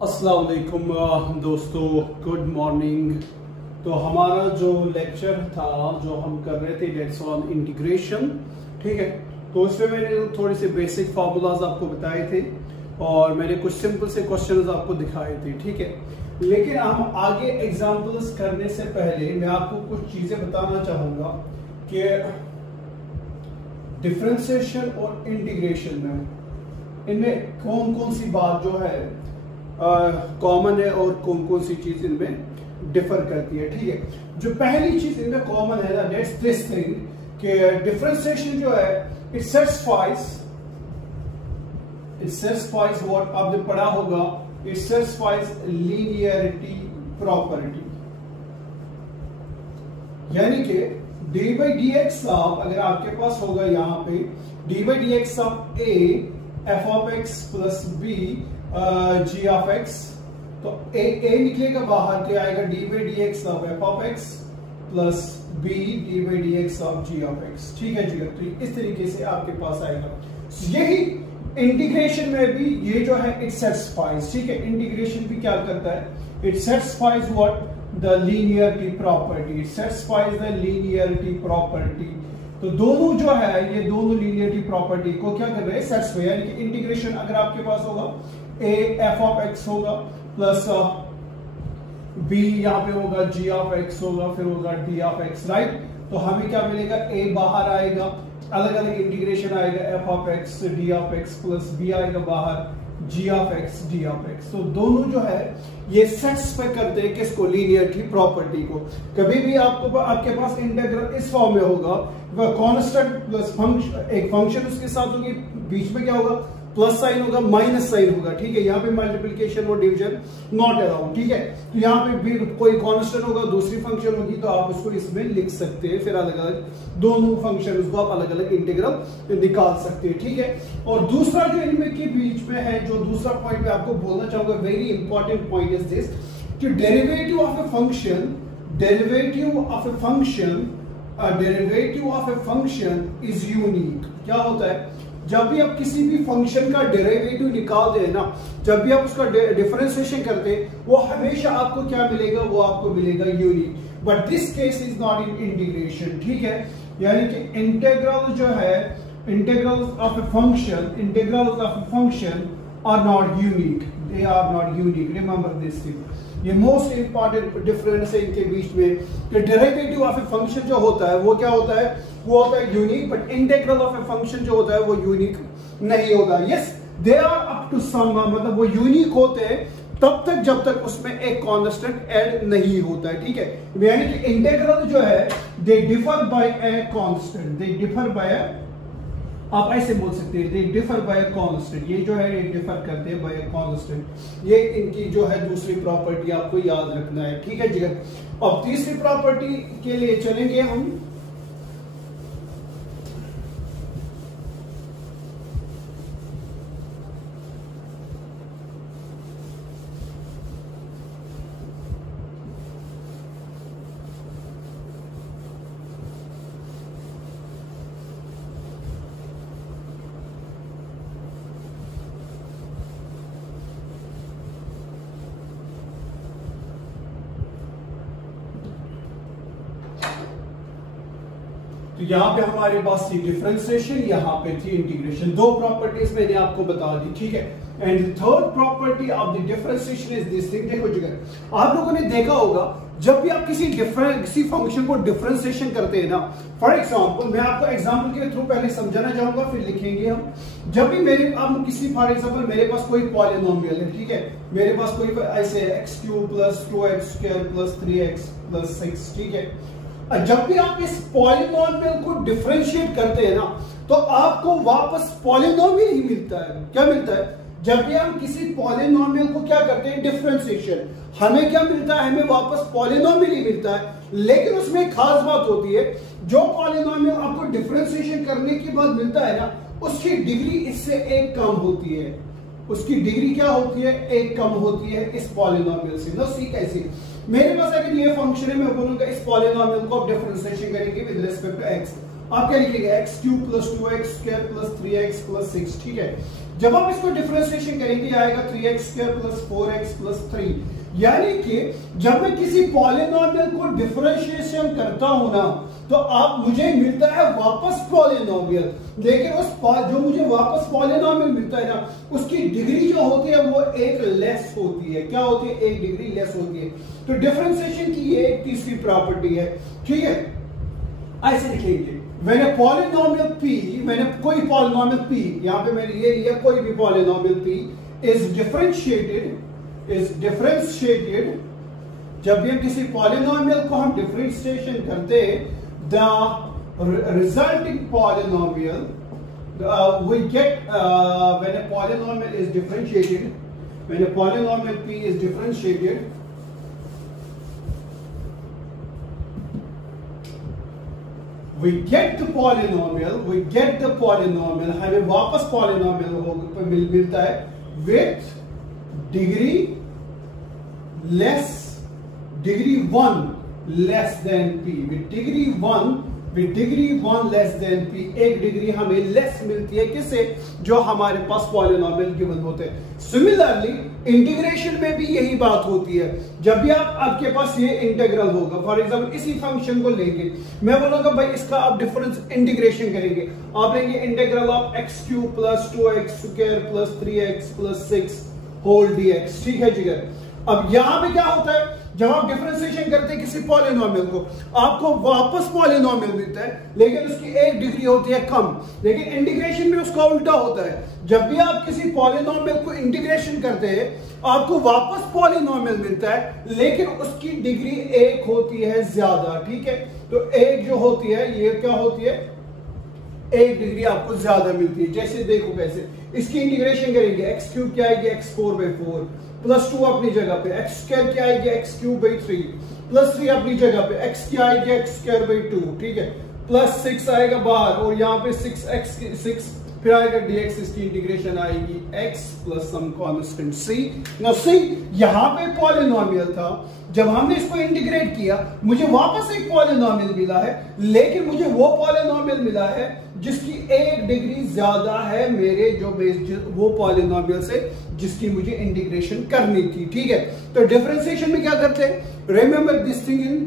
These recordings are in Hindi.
अस्सलाम वालेकुम दोस्तों, गुड मॉर्निंग। तो हमारा जो लेक्चर था जो हम कर रहे थे डेट्स ऑन इंटीग्रेशन, ठीक है। तो उसमें मैंने थोड़े से बेसिक फार्मूलाज आपको बताए थे और मैंने कुछ सिंपल से क्वेश्चंस आपको दिखाए थे, ठीक है। लेकिन हम आगे एग्जांपल्स करने से पहले मैं आपको कुछ चीजें बताना चाहूंगा कि डिफरेंशिएशन और इंटीग्रेशन में इनमें कौन कौन सी बात जो है कॉमन है और कौन कौन सी चीज इनमें डिफर करती है, ठीक है। जो पहली चीज इनमें कॉमन है ना, दैट्स दिस थिंग कि डिफरेंशिएशन जो है इट सेटिस्फाइज व्हाट आपने पढ़ा होगा, इट सेटिस्फाइज लीनियरिटी प्रॉपर्टी। यानी कि D by D X of, अगर आपके पास होगा यहां पे D by D X of A F of X plus B G of X, तो ए निकलेगा बाहर, क्या आएगा D by D X of F of X plus B D by D X of G of X, ठीक है जी। तो इस तरीके से आपके पास आएगा। यही इंटीग्रेशन में भी ये जो है इट सेटिस्फाइज, ठीक है। इंटीग्रेशन भी क्या करता है, it satisfies what the linearity property, it satisfies the linearity property. तो दोनों जो है ये दोनों लीनियरिटी प्रॉपर्टी को क्या कर रहे हैं, सेटिस्फाई। यानी कि इंटीग्रेशन अगर आपके पास होगा ए एफ ऑफ एक्स होगा प्लस बी यहाँ पे होगा जी ऑफ एक्स होगा, फिर होगा डी ऑफ एक्स, राइट। तो हमें क्या मिलेगा, ए बाहर आएगा, अलग अलग इंटीग्रेशन आएगा, F of X D of X plus B आएगा बाहर, G of X D of X. तो दोनों जो है ये सेटिस्फाई करते हैं किसको, लीनियरिटी प्रॉपर्टी को। कभी भी आपके पास इंटीग्रल इस फॉर्म में होगा, वह कांस्टेंट प्लस फंक्शन, एक फंक्शन उसके साथ होगी, बीच में क्या होगा प्लस साइन होगा, माइनस साइन होगा, ठीक है। यहाँ पे मल्टीप्लिकेशन और डिवीजन नॉट अलाउड, ठीक है। तो यहाँ पे भी कोई कांस्टेंट होगा, दूसरी फंक्शन होगी, तो आप उसको इसमें लिख सकते हैं, फिर अलग अलग दोनों फंक्शन उसको आप अलग अलग इंटीग्रल निकाल सकते हैं, ठीक है। और दूसरा जो इनमें के बीच में है, जो दूसरा पॉइंट मैं आपको बोलना चाहूंगा, very important point is this कि derivative of a function is unique. क्या होता है, जब भी आप किसी भी फंक्शन का डेरिवेटिव निकालते हैं ना, जब भी आप उसका डिफरेंशिएशन करते हैं, वो हमेशा आपको क्या मिलेगा, वो आपको मिलेगा unique. But this case is not in integration, ठीक है। यानी कि इंटीग्रल जो है, integrals of a function are not unique, they are not unique, remember this thing. ये मोस्ट इंपॉर्टेंट डिफरेंस है इनके बीच में कि डेरिवेटिव ऑफ ए फंक्शन जो होता है वो क्या होता है, वो होता है unique, but integral of a function जो होता है वो यूनिक नहीं होता। Yes, they are up to some, मतलब वो यूनिक होते हैं तब तक जब तक उसमें एक कांस्टेंट ऐड नहीं होता है, ठीक है। यानी कि इंटीग्रल जो है they differ by a constant, they differ by, आप ऐसे बोल सकते हैं, दे डिफर बाय कांस्टेंट। ये जो है ये डिफर करते हैं बाय कांस्टेंट। ये इनकी जो है दूसरी प्रॉपर्टी आपको याद रखना है, ठीक है जी। अब तीसरी प्रॉपर्टी के लिए चलेंगे हम। तो यहाँ पे हमारे पास थी डिफरेंशिएशन, यहाँ पे थी इंटीग्रेशन। दो प्रॉपर्टीज मैंने आपको बता दी, ठीक है। And third property of the differentiation is this thing. देखो जिगर, आप लोगों ने देखा होगा जब भी आप किसी फंक्शन को डिफरेंशिएशन करते हैं ना, फॉर एग्जांपल मैं आपको एग्जांपल के थ्रू पहले समझाना चाहूंगा, फिर लिखेंगे हम। जब भी फॉर एग्जांपल मेरे पास कोई पॉलिनोमियल है, ठीक है, मेरे पास कोई ऐसे x³ plus 2x² plus 3x plus 6, ठीक है। जब भी आप इस पॉलिनोमियल को डिफरेंशिएट करते हैं ना, तो आपको वापस पॉलिनोमियल ही मिलता है। क्या मिलता है, जब भी हम किसी पॉलिनोमियल को क्या करते हैं, डिफरेंशिएशन, हमें क्या मिलता है, हमें वापस पॉलिनोमियल ही मिलता है। लेकिन उसमें एक खास बात होती है, जो पॉलिनोमियल आपको डिफरेंशिएशन करने के बाद मिलता है ना, उसकी डिग्री इससे एक कम होती है। उसकी डिग्री क्या होती है, एक कम होती है इस पॉलिनोमियल से। नो सी कैसे, मेरे पास अगर ये फंक्शन है, मैं बोलूंगा इस पॉलिनोमियल को आप डिफरेंशिएशन करेंगे विद रिस्पेक्ट टू एक्स, आप क्या लिखेंगे, x³ plus 2x² plus 3x plus 6, ठीक है। जब हम इसको डिफरेंशिएशन करेंगे आएगा 3x² + 4x + 3। यानी कि जब मैं किसी पॉलिनोमियल को डिफरेंशिएशन करता हूं ना तो आप मुझे मिलता है वापस पॉलिनोमियल, लेकिन उस जो मुझे वापस पॉलिनोमियल मिलता है ना उसकी डिग्री जो होती है वो एक लेस होती है। क्या होती है? एक डिग्री लेस होती है। तो डिफरेंशिएशन की ये एक तीसरी प्रॉपर्टी है। ठीक है, ऐसे लिखेंगे मैंने पॉलिनोमियल p, मैंने कोई पॉलिनोमियल p, यहां पे मैंने ये लिया कोई भी पॉलिनोमियल p इज डिफरेंशिएटेड। जब भी हम किसी पॉलिनोमियल को हम डिफरेंशिएशन करते the resulting polynomial we get when a polynomial is differentiated, when a polynomial p is differentiated, we get the polynomial, हमें वापस पॉलिनोमियल मिलता है with degree 1 less than p, with degree 1 less than p, एक डिग्री हमें लेस मिलती है किससे? जो हमारे पास पॉलिनोमियल गिवन होते हैं। सिमिलरली इंटीग्रेशन में भी यही बात होती है। जब भी आपके पास ये इंटीग्रल होगा, फॉर एग्जांपल इसी फंक्शन को लेंगे, मैं बोलूंगा भाई इसका आप डिफरेंस इंटीग्रेशन करेंगे, आप लेंगे integral of x³ + 2x² + 3x + 6 whole dx। ठीक है जी। अब यहां पे क्या होता है, जब आप डिफरेंशिएशन करते हैं किसी पॉलिनोमियल को, आपको वापस पॉलिनोमियल मिलता है, लेकिन उसकी एक डिग्री होती है कम। लेकिन इंटीग्रेशन में उसका उल्टा होता है, जब भी आप किसी पॉलिनोमियल को इंटीग्रेशन करते हैं आपको वापस पॉलिनोमियल मिलता है, लेकिन उसकी डिग्री एक होती है ज्यादा। ठीक है, तो एक जो होती है ये क्या होती है? एक डिग्री आपको ज्यादा मिलती है। जैसे देखो कैसे इसकी इंटीग्रेशन करेंगे, x³ क्या आएगी? x4/4 + 2 अपनी जगह पे, x² क्या आएगी? x³ 3 + 3 अपनी जगह पे, x क्या आएगी? x²2। ठीक है, +6 आएगा बाहर और यहाँ पे 6x6 फिर आएगा dx, इसकी इंटीग्रेशन आएगी x + some constant c। Now see यहां पे पॉलिनोमियल था, जब हमने इसको इंटीग्रेट किया मुझे वापस एक पॉलिनोमियल मिला है, लेकिन मुझे वो पॉलिनोमियल मिला है जिसकी एक डिग्री ज्यादा है मेरे वो पॉलिनोमियल से जिसकी मुझे इंटीग्रेशन करनी थी। ठीक है, तो डिफरेंशिएशन में क्या करते हैं? Remember this thing in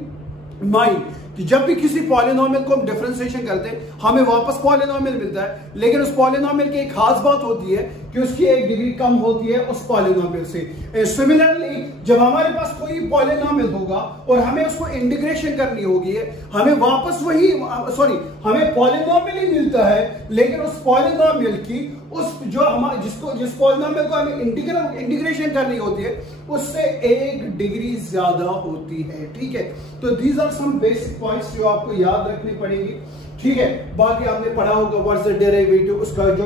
mind कि जब भी किसी पॉलिनोमियल को हम डिफरेंशिएशन करते हैं हमें वापस पॉलिनोमियल मिलता है, लेकिन उस पॉलिनोमियल की एक खास बात होती है कि उसकी एक डिग्री कम होती है उस पॉलिनोमियल से। सिमिलरली जब हमारे पास कोई पॉलिनोमियल होगा और हमें उसको इंटीग्रेशन करनी होगी, हमें वापस हमें पॉलिनोमियल ही मिलता है, लेकिन उस पॉलिनोमियल की जिस पॉलिनोमियल को हमें इंटीग्रेशन करनी होती है उससे एक डिग्री ज्यादा होती है। ठीक है, तो these are some basic points जो आपको याद रखने पड़ेंगे। ठीक है, बाकी आपने पढ़ा होगा व्हाट्स द डेरिवेटिव, उसका जो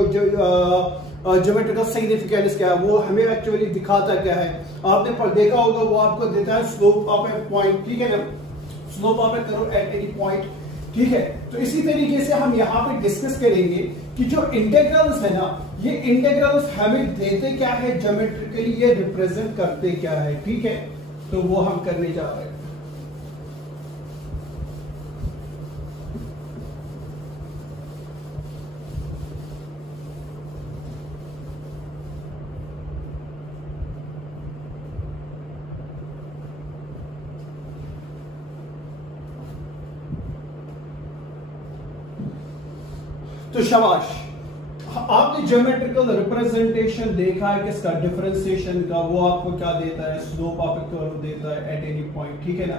ज्योमेट्रिकल सिग्निफिकेंस क्या है, वो हमें एक्चुअली दिखाता क्या है। आपने देखा होगा वो आपको देता है स्लोप ऑफ ए पॉइंट। ठीक है ना, slope of A curve at any point. ठीक है, तो इसी तरीके से हम यहाँ पे डिस्कस करेंगे कि जो इंटीग्रल्स है ना, ये इंटीग्रल्स हमें देते क्या है ज्योमेट्रिकली, ये रिप्रेजेंट करते क्या है। ठीक है, तो वो हम करने जा रहे हैं। तो शाबाश, आपने ज्योमेट्रिकल रिप्रेजेंटेशन देखा है किसका? डिफरेंशिएशन का। वो आपको क्या देता है? स्लोप ऑफ ए कर्व देता है एट एनी पॉइंट। ठीक है ना,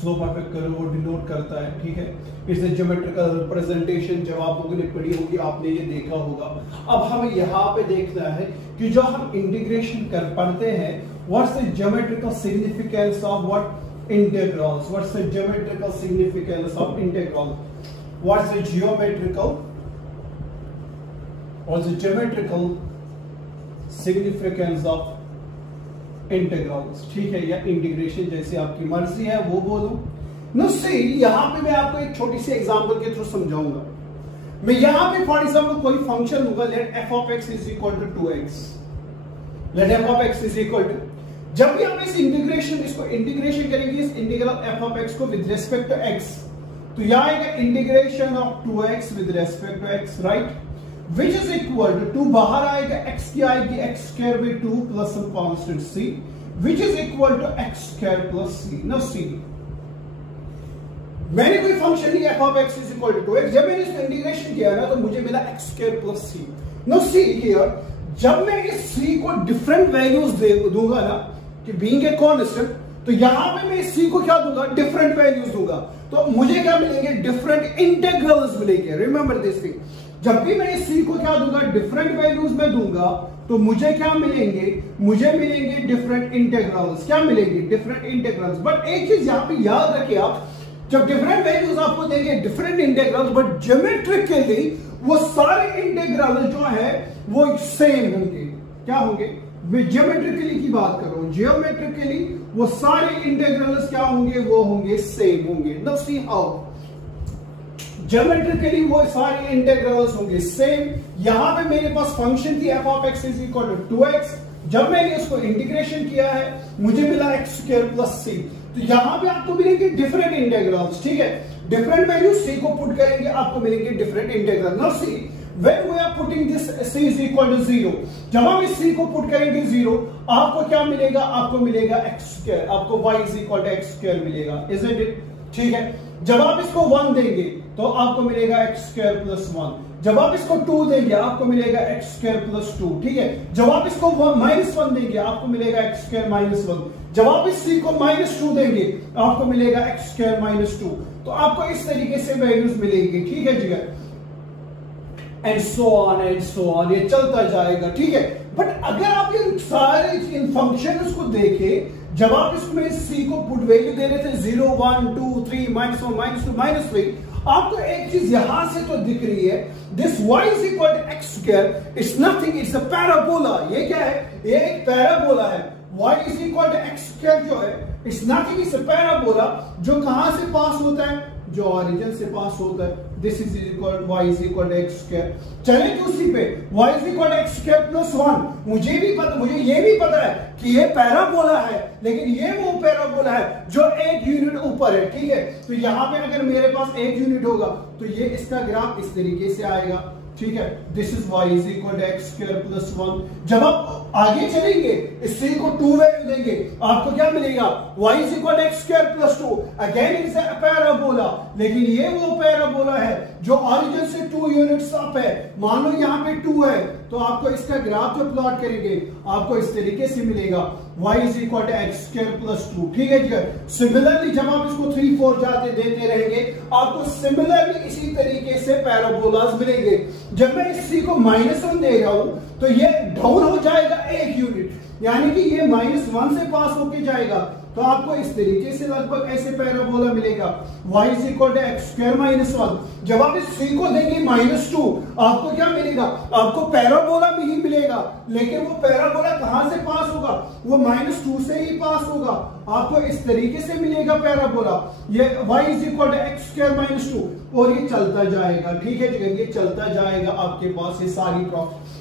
स्लोप ऑफ ए कर्व वो डिनोट करता है। ठीक है, इससे ज्योमेट्रिकल रिप्रेजेंटेशन जब आप लोगों ने पढ़ी होगी आपने ये देखा होगा। अब हमें यहाँ पे देखना है कि जो हम इंटीग्रेशन पढ़ते हैं, what's the geometrical significance of what? Integrals. What's the geometrical significance of integral? What's the geometrical significance of integrals। ठीक है, या इंटीग्रेशन, जैसे आपकी मर्जी है वो बोलो। नो सी, यहां पे मैं आपको एक छोटी सी एग्जांपल के थ्रू समझाऊंगा। मैं यहां पे फॉर एग्जांपल कोई फंक्शन लूंगा, let f of x is equal to 2x। Let f of x is equal to, जब भी हम इसको इंटीग्रेशन करेंगे इस इंटीग्रल f of x को विद रिस्पेक्ट टू x, तो यहां आएगा integration of 2x with respect to x, right. Which is equal to बाहर आएगा x की आएगी x square by 2 plus some constant c which is equal to x square plus c। Now see मैंने कोई फंक्शन लिया f of x is equal to 2x, जब मैंने इसका इंटीग्रेशन किया ना तो मुझे मिला x square plus c। Now see here जब मैं इस c को डिफरेंट वैल्यूज दूंगा ना कि बीइंग ए कांस्टेंट, तो यहां पे मैं इस c को क्या दूंगा, डिफरेंट वैल्यूज दूंगा, तो मुझे क्या मिलेंगे, डिफरेंट इंटीग्रल्स मिलेंगे। रिमेंबर दिस थिंग, जब भी मैं इस c को क्या दूंगा, डिफरेंट वैल्यूज में दूंगा, तो मुझे क्या मिलेंगे, मुझे मिलेंगे डिफरेंट इंटीग्रल्स। क्या मिलेंगे, डिफरेंट इंटीग्रल्स। बट एक चीज यहां पे याद रखिए आप, जब डिफरेंट वैल्यूज आपको देंगे डिफरेंट इंटीग्रल्स, बट ज्योमेट्रिकली वो सारे इंटीग्रल जो है वो सेम होंगे। क्या होंगे, मैं ज्योमेट्रिकली की बात कर रहा हूं, ज्योमेट्रिकली वो सारे इंटीग्रल्स क्या होंगे, वो होंगे सेम होंगे। नाउ सी हाउ ज्योमेट्रिकली वो सारे इंटीग्रल्स होंगे सेम। यहां पे मेरे पास फंक्शन थी f of x is equal to 2x, जब मैंने उसको इंटीग्रेशन किया है मुझे मिला x स्क्वायर प्लस c। तो यहां पे आपको मिलेंगे डिफरेंट इंटीग्रल्स, ठीक है, डिफरेंट वैल्यू c को पुट करेंगे आपको मिलेंगे different integral. Now see when we are putting this c is equal to 0, जब हम इस c को पुट करेंगे 0, आपको क्या मिलेगा, आपको मिलेगा x स्क्वायर, आपको y is equal to x square मिलेगा, isn't it? ठीक है, जब आप इसको 1 देंगे तो आपको मिलेगा x स्क्वायर प्लस 1, जब आप इसको 2 देंगे आपको मिलेगा x स्क्वायर प्लस 2, ठीक है, जब आप इसको -1 देंगे आपको मिलेगा x स्क्वायर माइनस 1, जब आप इस c को -2 देंगे आपको मिलेगा x स्क्वायर माइनस 2। तो आपको इस तरीके से वैल्यूज मिलेंगी, ठीक है जी, एंड सो ऑन, ये चलता जाएगा, ठीक है। बट अगर आप इन सारे इन फंक्शंस को देखें, जब आप इसमें c को पुट वैल्यू दे रहे थे 0 1 2 3 -1 -2 -3, आपको एक चीज यहां से तो दिख रही है, this y is equal to x square, it's nothing, it's a parabola. ये क्या है, ये एक पैराबोला है। y is equal to x square जो है it's nothing, it's a parabola, जो कहां से पास होता है, जो ओरिजिन से पास होता है। This is equal y is equal to x square. चले दूसरी पे y is equal to x square plus 1, मुझे ये भी पता है कि ये पैराबोला है, लेकिन ये वो पैराबोला है जो एक यूनिट ऊपर है, ठीक है। तो यहां पे अगर मेरे पास एक यूनिट होगा तो ये इसका ग्राफ इस तरीके से आएगा, ठीक है। This is y is equal to x square plus 1। जब आप आगे चलेंगे इस c को 2 वैल्यू देंगे आपको क्या मिलेगा, y is equal to x square plus 2, again it's a parabola, लेकिन ये वो पैराबोला है जो ओरिजिन से 2 यूनिट्स अप है। मान लो यहाँ पे 2 है तो आपको इसका ग्राफ जो प्लॉट करेंगे आपको इस तरीके से मिलेगा, y is equal to x square plus 2, ठीक है जी। सिमिलरली जब आप इसको 3 4 जाते देते रहेंगे आपको सिमिलरली इसी तरीके से पैराबोलास मिलेंगे। जब मैं इस c को -1 दे रहा हूं तो ये डाउन हो जाएगा 1 यूनिट, यानी कि ये -1 से पास होके जाएगा, तो आपको इस तरीके से लगभग ऐसे पैराबोला मिलेगा, y is equal to x square minus 1। जब आप इस c को देंगे -2 आपको क्या मिलेगा, आपको पैराबोला भी ही मिलेगा, लेकिन वो पैराबोला कहां से पास होगा, वो -2 से ही पास होगा, आपको इस तरीके से मिलेगा पैराबोला, ये y is equal to x square minus 2, और ये चलता जाएगा, ठीक है, ये चलता जाएगा आपके पास ये सारी प्रॉपर्टी।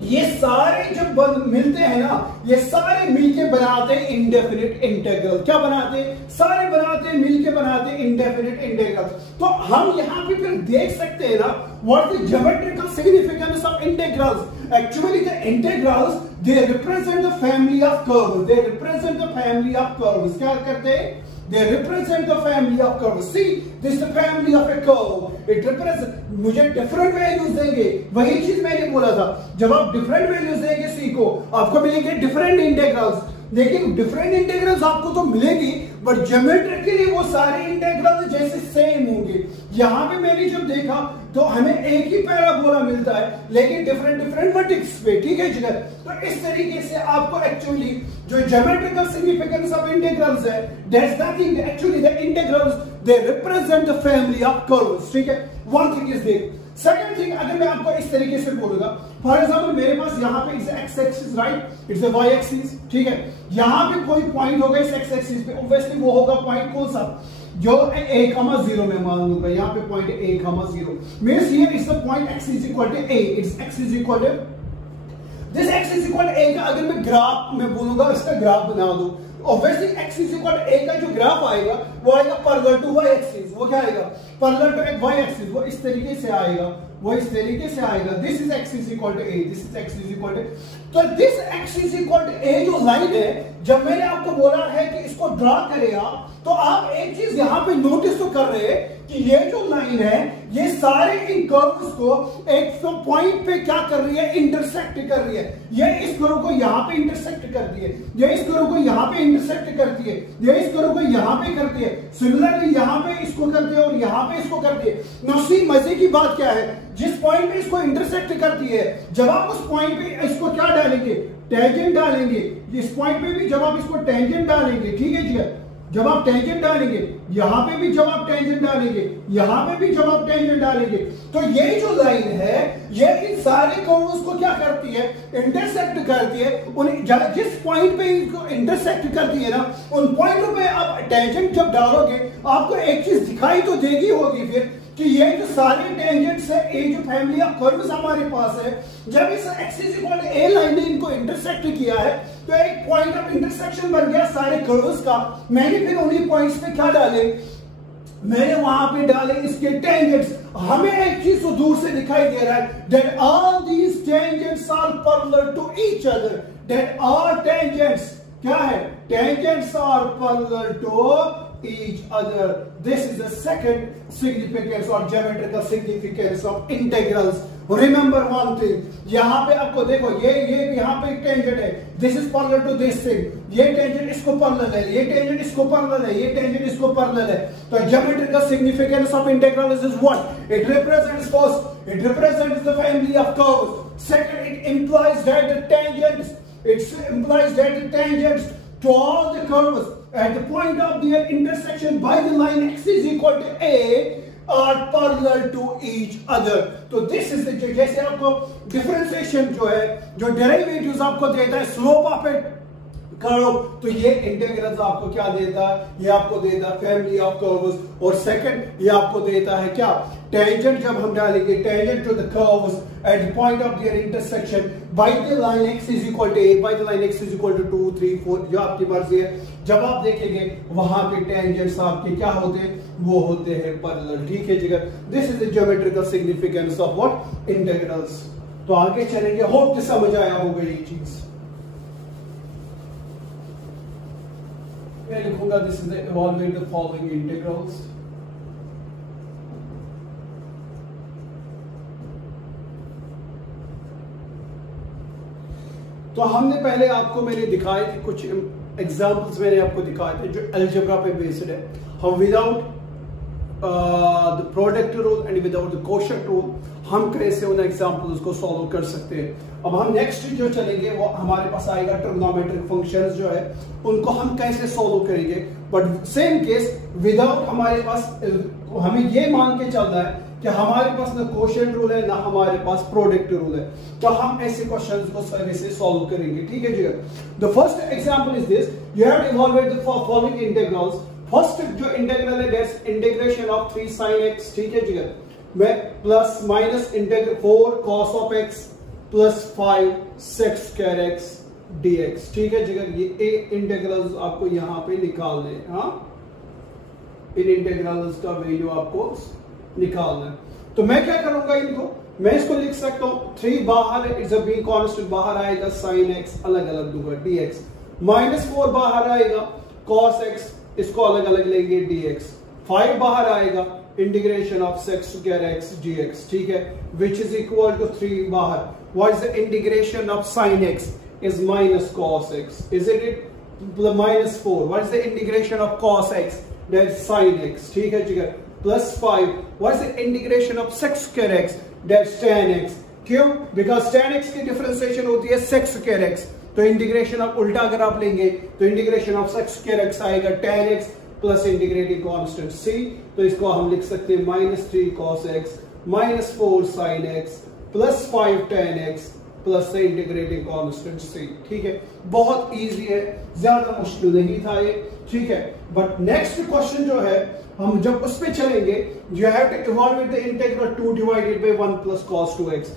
ये सारे जब मिलते हैं ना, ये सारे मिलके बनाते हैं इंडेफिनिट इंटीग्रल। क्या बनाते हैं, सारे बनाते हैं मिलके बनाते हैं इंडेफिनिट इंटीग्रल। तो हम यहाँ पे फिर देख सकते हैं ना, what is geometrical significance of integrals. Actually the integrals they represent the family of curves, they represent the family of curves. क्या करते हैं, they represent the family of curves. See, this is the family of a curve. It represents, मुझे different values देंगे, वही चीज मैंने बोला था, जब आप different values देंगे c को आपको मिलेंगे different integrals, लेकिन डिफरेंट इंटीग्रल्स आपको तो मिलेगी बट ज्योमेट्रिकली वो सारे इंटीग्रल्स जैसे सेम होंगे। यहां पे मैंने जब देखा तो हमें एक ही पैराबोला मिलता है लेकिन डिफरेंट डिफरेंट वर्टेक्स पे, ठीक है जिगर। तो इस तरीके से आपको एक्चुअली जो ज्योमेट्रिकल सिग्निफिकेंस ऑफ इंटीग्रल्स है, that's nothing, actually the integrals they represent the family of curves, ठीक है। One thing is there. Second thing, अगर मैं आपको इस तरीके से बोलूंगा, फॉर एग्जांपल मेरे पास यहाँ पे it's X axis right, it's a Y axis, ठीक है। यहाँ पे कोई पॉइंट होगा इस एक्स एक्सिस पे, ऑब्वियसली वो होगा पॉइंट कौन सा, जो a,0 में मान लूंगा, यहाँ पे point a,0 means here it's the point x is equal to a, it's x is equal to this x is equal to a का अगर मैं ग्राफ में बोलूंगा, इसका ग्राफ बना दो, obviously x is equal to a का जो ग्राफ आएगा वो आएगा पैरेलल टू y एक्सिस। वो क्या आएगा, पैरेलल टू y एक्सिस, वो इस तरीके से आएगा। वो इस तरीके से आएगा, this is X is equal to A, this is X is equal to, तो this X is equal to A जो लाइन है, जब मैंने आपको बोला है कि इसको ड्रा करेगा, तो आप एक चीज यहां पे नोटिस तो कर रहे हैं कि ये जो लाइन है ये सारे इन कर्व्स को एक पॉइंट पे क्या कर रही है, इंटरसेक्ट कर रही है। ये इस कर्व को यहां पे इंटरसेक्ट करती है, ये इस कर्व को यहां पे इंटरसेक्ट करती है, ये इस कर्व को यहां पे करती है, सिमिलरली यहां पे इसको करती है और यहां पे इसको करती है। नौसी मजे की बात क्या है, जिस पॉइंट पे इसको इंटरसेक्ट करती है, जब आप उस पॉइंट पे इसको क्या डालेंगे, टेंजेंट डालेंगे। इस पॉइंट पे भी जब आप इसको टेंजेंट डालेंगे, ठीक है जी, जब आप टेंजेंट डालेंगे, यहां पे भी जब आप टेंजेंट डालेंगे, यहां पे भी जब आप टेंजेंट डालेंगे, तो ये जो लाइन है ये इन सारे कर्व्स को क्या करती है, इंटरसेक्ट करती है। उन जिस पॉइंट पे इनको इंटरसेक्ट करती है ना, उन पॉइंटों पे आप टेंजेंट जब डालोगे, आपको एक चीज दिखाई तो देगी होगी फिर कि ये जो सारे टेंजेंट्स है, ये जो फैमिली ऑफ कर्व्स हमारे पास है, जब इस X is equal to A line ने इनको इंटरसेक्ट किया है, तो एक पॉइंट ऑफ इंटरसेक्शन बन गया सारे कर्व्स का। मैंने फिर उन्हीं पॉइंट्स पे क्या डाले, मैंने वहां पे डाले इसके टेंजेंट्स। हमें एक चीज तो दूर से दिखाई दे रहा है, that all these tangents are parallel to each other, that all tangents क्या है, tangents are parallel to each other. This is the second significance or geometrical significance of integrals. Remember one thing, यहां पे आपको देखो ये यहां पे एक टेंजेंट है, this is parallel to this thing, ये टेंजेंट इसको पैरेलल है, ये टेंजेंट इसको पैरेलल है, ये टेंजेंट इसको पैरेलल है। तो geometrical significance of integrals is what? It represents first, it represents the family of curves. Second, it implies that the tangents, to all the curves at the point of their intersection by the line x is equal to a are parallel to each other. तो this is the, जैसे आपको डिफरेंशिएशन जो है, जो डेरिवेटिव्स आपको देता है स्लोप ऑफ इट कर्व, तो ये इंटीग्रल्स आपको क्या देता है, ये आपको देता है फैमिली ऑफ कर्व्स। और सेकंड ये आपको देता है क्या, टेंजेंट जब हम डालेंगे, tangent to the curves at the point of their intersection by the line x is equal to a, by the line x is equal to 2 3 4, जो आपकी मर्जी है। जब आप देखेंगे वहां पे टेंजेंट्स आपके क्या होते हैं, वो होते हैं पैरेलल, ठीक है जिगर। This is the geometrical significance of what, integrals. तो आगे चलेंगे, होप कि समझ आया होगा ये चीज। मैं लिखूंगा this is evolving the following integrals. तो हमने पहले आपको मैंने दिखाए थे कुछ एग्जांपल्स, मैंने आपको दिखाए थे जो अलजेब्रा पे बेस्ड है। हम without the product rule and without the quotient rule हम कैसे उन एग्जांपल्स को सॉल्व कर सकते हैं। अब हम नेक्स्ट जो चलेंगे वो हमारे पास आएगा ट्रिग्नोमेट्रिक फंक्शंस जो है उनको हम कैसे सॉल्व करेंगे। बट सेम केस विदाउट हमारे पास, हमें ये मान के चलना है कि हमारे पास ना कोशेंट रूल है ना हमारे पास प्रोडक्ट रूल है, तो हम ऐसे क्वेश्चंस को सही से सॉल्व करेंगे, ठीक है जी। The first example is this, you have to evaluate the following integrals. First जो इंटीग्रल है that's integration of 3 sin x, ठीक है जी, मैं plus minus integral 4 cos of x plus 5 sec square x dx, ठीक है जी। ये इंटीग्रल्स आपको यहां पे निकालने हैं, हाँ, इन इंटीग्रल्स का वैल्यू आपको निकालना है। तो मैं क्या करूंगा, इनको मैं इसको लिख सकता हूं 3 बाहर है, इट्स अ बी कांस्टेंट, बाहर आएगा sin x, अलग अलग दूंगा dx, -4 बाहर आएगा cos x, इसको अलग अलग लेंगे dx, 5 बाहर आएगा integration of sec square x dx, ठीक है, which is equal to 3 बाहर। what is the integration of sin x is minus cos x, isn't it, -4। what is the integration of cos x, that's sin x, ठीक है जी, plus 5, what is the integration of sec square x, that's tan x। क्यों, because tan x की डिफरेंशिएशन होती है sec square x, तो इंटीग्रेशन ऑफ उल्टा अगर आप लेंगे तो integration of sec square x आएगा tan x plus integrating constant c, तो इसको हम लिख सकते हैं -3 cos x -4 sin x plus 5 tan x plus से इंटीग्रेटिंग कांस्टेंट c, ठीक है। बहुत इजी है, ज्यादा मुश्किल नहीं था ये, ठीक है। बट नेक्स्ट क्वेश्चन जो है हम जब उस पे चलेंगे, you have to evaluate the integral 2 divided by 1 plus cos 2x।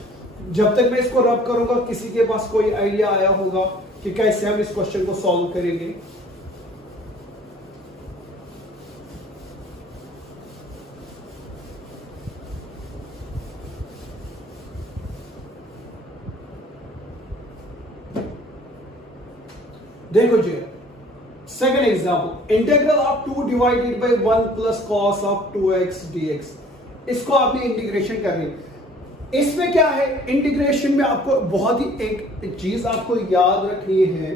जब तक मैं इसको रब करूंगा, किसी के पास कोई आइडिया आया होगा कि कैसे हम इस क्वेश्चन को सॉल्व करेंगे। देखो जी, second example, integral of 2 divided by 1 plus cos of 2x dx। इसको आपने इंटीग्रेशन करनी। इसमें क्या है, इंटीग्रेशन में आपको बहुत ही एक चीज आपको याद रखनी है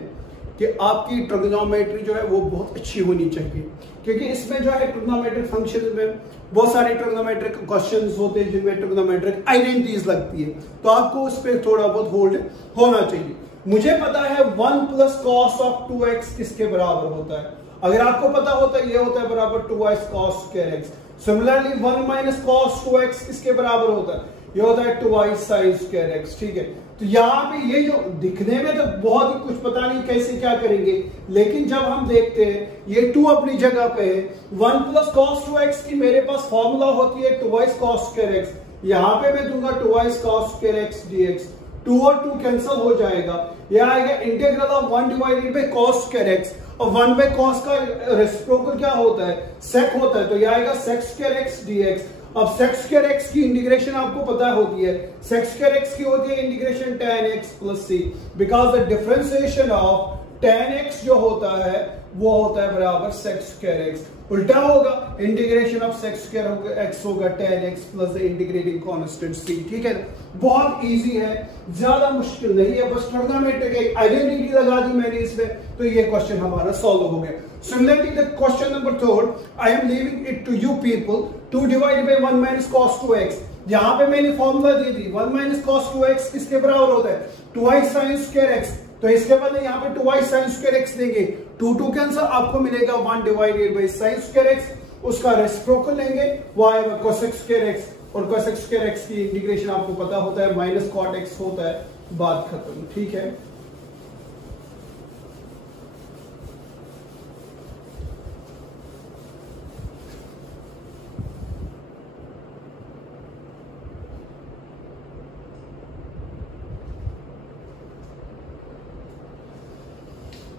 कि आपकी ट्रिग्नोमेट्री जो है वो बहुत अच्छी होनी चाहिए, क्योंकि इसमें जो है ट्रिग्नोमेट्रिक फंक्शन में बहुत सारे ट्रिग्नोमेट्रिक क्वेश्चंस होते हैं जिनमें ट्रिग्नोमेट्रिक आइडेंटिटीज लगती है, तो आपको उस पर थोड़ा बहुत होल्ड होना चाहिए। मुझे पता है 1 प्लस कॉस ऑफ 2x किसके बराबर होता है। अगर आपको पता होता है ये होता है बराबर 2y cos square x। Similarly 1 minus cos 2x किसके बराबर होता है, ये होता है 2y sin square x। ठीक है, तो यहाँ पे ये जो दिखने में तो बहुत ही कुछ पता नहीं कैसे क्या करेंगे, लेकिन जब हम देखते हैं ये 2 अपनी जगह पे है, 1 प्लस कॉस 2x की मेरे पास फॉर्मूला होती है 2y cos square x। यहाँ पे मैं दूंगा 2y cos square x dx, 2 और 2 कैंसिल हो जाएगा, यह आएगा integral of 1 divided bye cos square x, और 1 बाय cos का रेसिप्रोकल क्या होता है, sec होता है, तो यह आएगा sec square x dx। अब sec square x की इंटीग्रेशन आपको पता होती है, sec square x की होती है integration tan x plus c, because the differentiation of tan x जो होता है वो होता है बराबर sec square x। उल्टा होगा, integration of sec square x होगा tan x plus the integrating constant c। ठीक है, बहुत इजी है, ज्यादा मुश्किल नहीं है, बस ट्रिग्नोमेट्रिक आइडेंटिटी लगा दी मैंने इसमें, तो ये क्वेश्चन हमारा सॉल्व हो गया। Similarly, the question number 3, I am leaving it to you people, 2 divided by 1 minus cos 2x। यहाँ पे मैंने फॉर्मूला दे दी, 1 minus cos 2x किसके बराबर होता है, 2y sin square x। तो इसके बदले यहाँ पे 2y sin square x देंगे, 2 कैंसिल, आपको मिलेगा 1 divided by sin square x, उसका रेसिप्रोकल लेंगे y cosec square x, और cosec square x की इंटीग्रेशन आपको पता होता है माइनस cot x होता है, बात खत्म। ठीक है,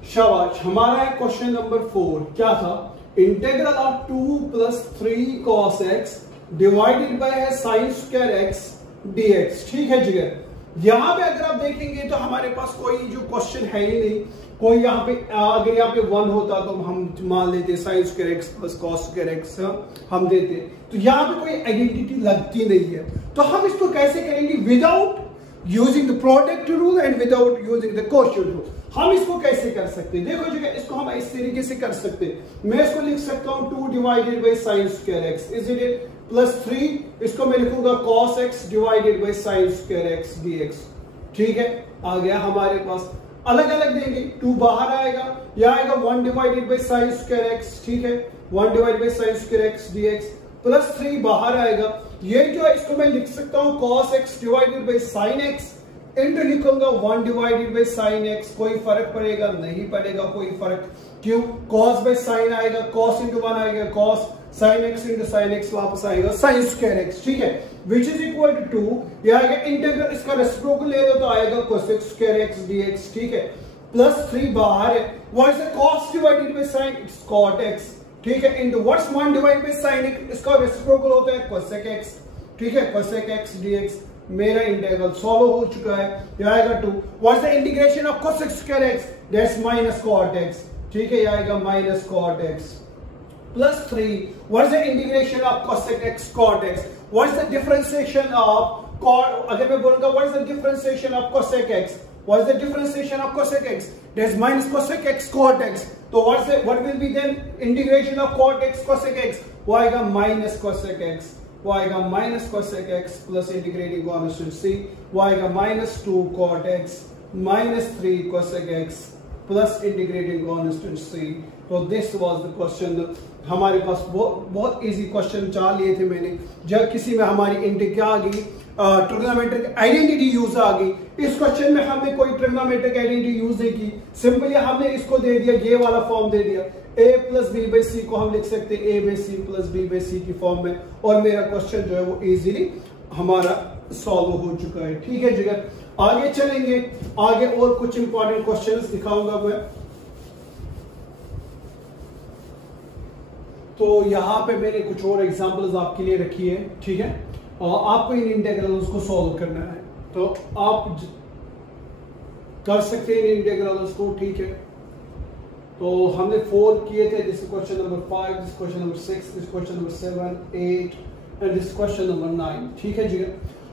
शाबाश। हमारा है क्वेश्चन नंबर 4, क्या था, integral of 2 plus 3 cos x divided by sin square x dx। ठीक है जी, यहां पे अगर आप देखेंगे तो हमारे पास कोई जो क्वेश्चन है ही नहीं, कोई यहाँ पे अगर यहाँ पे 1 होता तो हम मान लेते sin square x plus cos square x हम देते, तो यहाँ पे कोई आइडेंटिटी लगती नहीं है, तो हम इसको कैसे करेंगे, without using the product rule and without using the quotient rule. हम इसको कैसे कर सकते हैं, देखो जी, इसको हम इस तरीके से कर सकते हैं, मैं इसको लिख सकता हूं 2 divided by sin square x is it plus 3, इसको मैं लिखूंगा cos x divided by sin square x dx। ठीक है, आ गया हमारे पास, अलग अलग देंगे, 2 बाहर आएगा, यह आएगा 1 divided by sin square x। ठीक है, 1 divided by sin square x dx plus 3 बाहर आएगा, ये जो है इसको मैं लिख सकता हूं cos x divided by sin x, into लिखूंगा 1 डिवाइडेड बाय sin x। कोई फर्क पड़ेगा, नहीं पड़ेगा कोई फर्क, क्यों, cos बाय sin आएगा, cos इंटू 1 आएगा, cos sin x into sin x वापस आएगा sin square x। ठीक है, विच इज इक्वल टू 2, ये आएगा इंटीग्रल, इसका रेसिप्रोकल ले लो तो आएगा cosec square x dx। ठीक है, प्लस 3 बाहर है, what is the cos divided by sin, it's cot x। ठीक है, into what's 1 divided by sin x, इसका रेसिप्रोकल होता है cosec x। ठीक है, cosec x dx, मेरा इंटीग्रल सॉल्व हो चुका है, यह आएगा 2, what's the integration of cosec square x, that's minus cot x। ठीक है, यह आएगा minus cot x plus 3, what's the integration of cosec x cot x, what's the differentiation of cot, अगर मैं बोलूंगा what's the differentiation of cosec x, what's the differentiation of cosec x, that's minus cosec x cot x। तो what will be then integration of cot x cosec x, वो आएगा माइनस cosec x, वो आएगा minus cosec x plus integrating constant c, वो आएगा minus 2 cot x minus 3 cosec x plus integrating constant c। तो दिस वाज द क्वेश्चन। हमारे पास बहुत इजी क्वेश्चन 4 लिए थे मैंने, जब किसी में हमारी इंटी क्या आ गई, ट्रिग्नोमेट्रिक आइडेंटिटी यूज आ गई। इस क्वेश्चन में हमने कोई ट्रिग्नोमेट्रिक आइडेंटिटी यूज नहीं की, सिंपली हमने इसको दे दिया, ये वाला फॉर्म दे दिया, a plus B by C को हम लिख सकते हैं a by C plus B by C की फॉर्म में, और मेरा क्वेश्चन जो है वो इजीली हमारा सॉल्व हो चुका है। ठीक है जिगर, आगे चलेंगे, आगे और कुछ इंपॉर्टेंट क्वेश्चंस दिखाऊंगा मैं। तो यहाँ पे मैंने कुछ और एग्जांपल्स आपके लिए रखी है। ठीक है, और आपको इन इंटीग्रल्स को सॉल्व करना है, तो आप कर सकते हैं इन इंटीग्रल्स को। ठीक है, तो हमने 4 किए थे। This question number 5, this question number 6, this question number 7, 8 and this question number 9। ठीक है जी।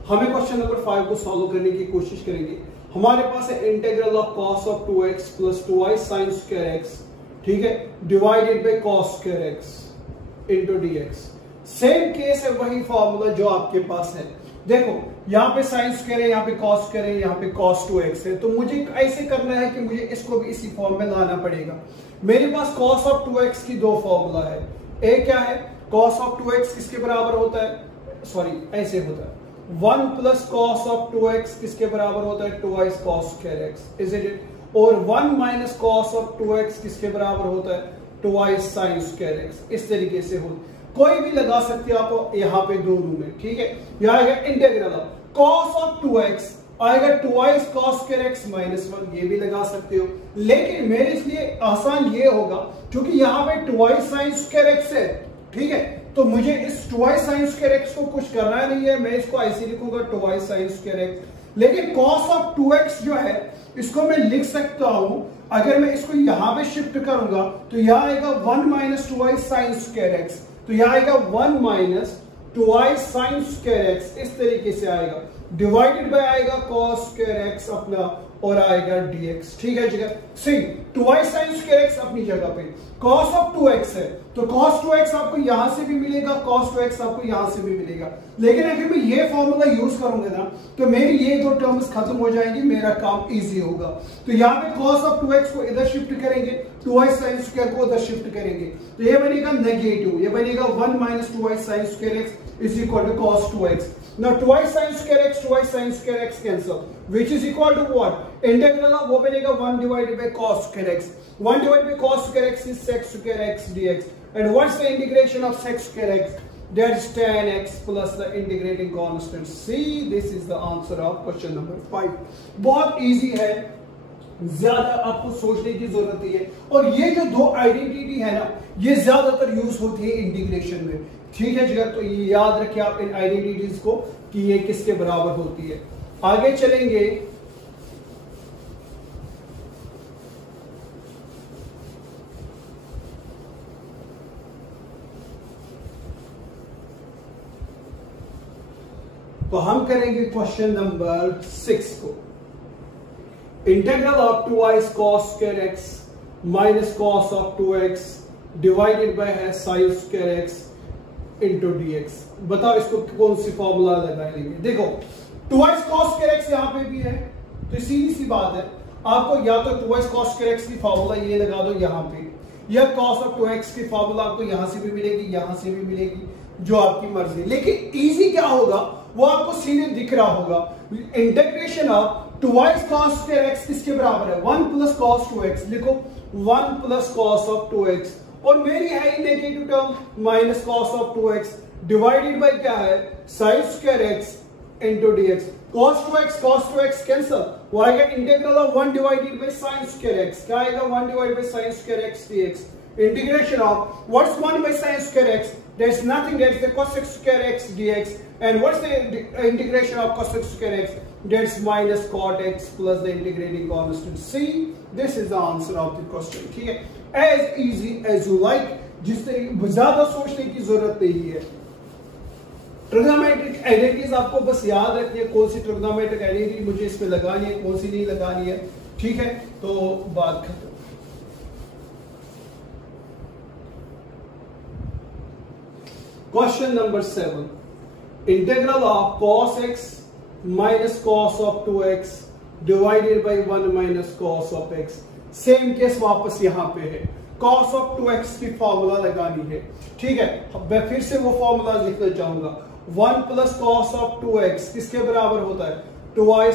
हमें क्वेश्चन नंबर 5 को सॉल्व करने की कोशिश करेंगे। हमारे पास है integral of cos of 2x plus 2y sin square x, ठीक है, divided by cos square x into dx। Same case है, वही फॉर्मूला जो आपके पास है। देखो यहाँ पे साइन स्क्वायर है, यहाँ पे cos स्क्वायर है, यहाँ पे cos 2x है, तो मुझे ऐसे करना है कि मुझे इसको भी इसी फॉर्म में लाना पड़ेगा। मेरे पास cos ऑफ 2x की दो फॉर्मूला है। एक क्या है, cos ऑफ 2x किसके बराबर होता है, सॉरी ऐसे होता है 1 प्लस cos ऑफ 2x किसके बराबर होता है, 2y cos square x, is it. और 1 माइनस cos ऑफ 2x किसके बराबर होता है, 2y sin स्क्वायर x। इस तरीके से हो, कोई भी लगा सकते हो आप यहाँ पे दोनों में, ठीक है। यहाँ आएगा integral of cos of 2x आएगा 2y cos square x minus 1, ये भी लगा सकते हो। लेकिन मेरे लिए आसान ये होगा क्योंकि यहाँ पे 2y sin स्क्वायर x है, ठीक है, तो मुझे इस 2y sin स्क्वायर x को कुछ करना नहीं है, मैं इसको ऐसे लिखूंगा 2y sin स्क्वायर x। लेकिन cos ऑफ 2x जो है इसको मैं लिख सकता हूं, अगर मैं इसको यहां पे शिफ्ट करूंगा तो यहां आएगा 1 minus 2y sin square x, तो यहां आएगा 1 minus 2y sin square x, इस तरीके से आएगा। डिवाइडेड बाय आएगा cos स्क्वायर x अपना और आएगा dx, ठीक है जगह सही। 2y sin स्क्वायर x अपनी जगह पे, cos ऑफ 2x है तो cos 2x आपको यहां से भी मिलेगा, cos 2x आपको यहां से भी मिलेगा। लेकिन अगर मैं ये फॉर्मूला यूज करूंगा ना तो मेरी ये दो टर्म्स खत्म हो जाएंगी, मेरा काम इजी होगा। तो यहाँ पे cos ऑफ 2x को इधर शिफ्ट करेंगे, 2y sin स्क्वायर को उधर शिफ्ट करेंगे, तो ये बनेगा नेगेटिव, ये बनेगा 1 minus 2y sin square x is equal to cos 2x। Now 2y sin square x, 2y sin square x cancel, which is equal to what? Integral of वो बनेगा 1 divided by cos square x. 1 divided by cos square x is sec square x dx. And what's the integration of sec square x? That's tan x plus the integrating constant. See, this is the answer of question number 5. बहुत easy है, ज्यादा आपको सोचने की जरूरत नहीं है। और ये जो दो आइडेंटिटी है ना, ये ज्यादातर यूज होती है इंटीग्रेशन में, ठीक है जगह। तो ये याद रखिए आप इन आइडेंटिटीज को कि ये किसके बराबर होती है। आगे चलेंगे, तो हम करेंगे क्वेश्चन नंबर 6 को। Integral of 2y cos square x minus cos of 2x divided bye है sin square x into dx। बताओ इसको कौन सी फॉर्मूला लगाएंगे। देखो 2y cos स्क्वायर x यहाँ पे भी है, तो सीधी सी बात है, आपको या तो 2y cos स्क्वायर x की फॉर्मूला ये लगा दो यहाँ पे, या cos ऑफ 2x की फॉर्मूला आपको यहां से भी मिलेगी, यहां से भी मिलेगी, जो आपकी मर्जी। लेकिन इजी क्या होगा वो आपको सीधे दिख रहा होगा। Integration of 2y cos square x किसके बराबर है, 1 प्लस cos 2x, लिखो 1 प्लस cos ऑफ 2x, और मेरी है ही negative term minus cos of 2x divided by क्या है sin square x into dx। cos 2x cancel, वो आएगा integral of 1 divided by sin square x, क्या आएगा 1 divided by sin square x dx। Integration of what's 1 by sin square x, that's nothing, that's the cosec square x dx, and what's the integration of cosec square x, that's minus cot x plus the integrating constant। See, this is the answer of the question, ठीक है, as easy as you like, जिस तरीके ज्यादा सोचने की जरूरत नहीं है। ट्रिग्नोमेट्रिक आइडेंटिटीज आपको बस याद रखनी है, कौन सी ट्रिग्नोमेट्रिक आइडेंटिटी मुझे इस पे लगानी है, कौन सी नहीं लगानी है, ठीक है, तो बात खत्म। Question number 7, integral of cos x minus cos of 2x divided by 1 minus cos of x। Same case वापस यहां पे है, cos ऑफ 2x की फॉर्मूला लगानी है, ठीक है। मैं फिर से वो फॉर्मूला लिखना चाहूंगा, 1 प्लस cos ऑफ 2x किसके बराबर होता है, 2y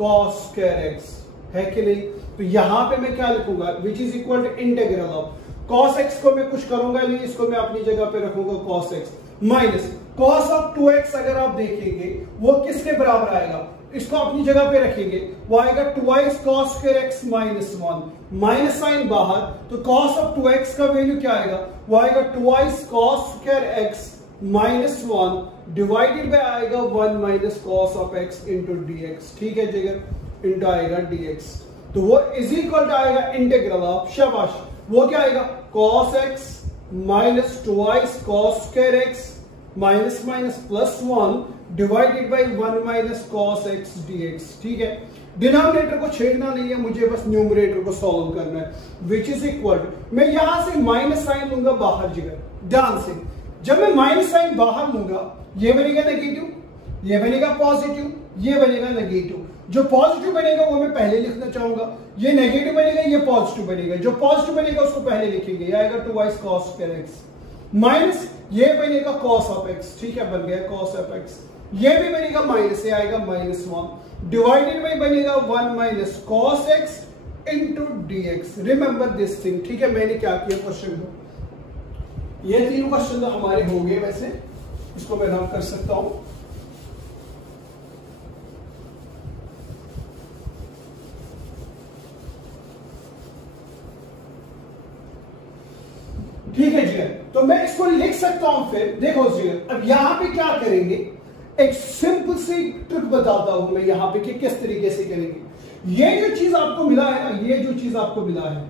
cos स्क्वायर x, है कि नहीं। तो यहां पे मैं क्या लिखूंगा, which is equal to integral of cos x को मैं कुछ करूंगा नहीं, इसको मैं अपनी जगह पे रखूंगा cos x minus cos of 2x। अगर आप देखेंगे वो किसके बराबर आएगा, इसको अपनी जगह पे रखेंगे, वो आएगा 2y cos square x minus 1, minus sine बाहर, तो cos ऑफ 2x का वैल्यू क्या आएगा, वो आएगा 2y cos square x minus 1 divided bye आएगा 1 minus cos of x into dx, ठीक है जगह, इंटू आएगा dx। तो वो इज इक्वल आएगा इंटीग्रल ऑफ, शाबाश, वो क्या आएगा, cos x minus twice cos square x minus minus plus 1 divided by 1 minus cos x dx। ठीक है, डिनोमिनेटर को छेड़ना नहीं है, मुझे बस न्यूमरेटर को सॉल्व करना है, विच इज इक्वल, मैं यहां से माइनस साइन लूंगा बाहर जगह, ध्यान से, जब मैं माइनस साइन बाहर लूंगा ये बनेगा नेगेटिव, ये बनेगा पॉजिटिव, ये बनेगा नेगेटिव। जो पॉजिटिव बनेगा वो मैं पहले लिखना चाहूंगा, ये नेगेटिव बनेगा, ये पॉजिटिव बनेगा, जो पॉजिटिव बनेगा उसको पहले लिखेंगे, ये आएगा 2y cos square x minus ये बनेगा cos ऑफ x, ठीक है, बन गया cos ऑफ x, ये भी बनेगा माइनस, ये आएगा -1 डिवाइडेड बाई बनेगा 1 minus cos x into dx। Remember this thing, ठीक है, मैंने क्या किया क्वेश्चन में, ये तीनों क्वेश्चन तो हमारे हो गए, वैसे इसको मैं रन कर सकता हूं। ठीक है जी, तो मैं इसको लिख सकता हूं, फिर देखो जी, अब यहां पे क्या करेंगे, एक सिंपल सी ट्रिक बताता हूं मैं यहां पे कि किस तरीके से करेंगे। ये जो चीज आपको मिला है ना, ये जो चीज आपको मिला है,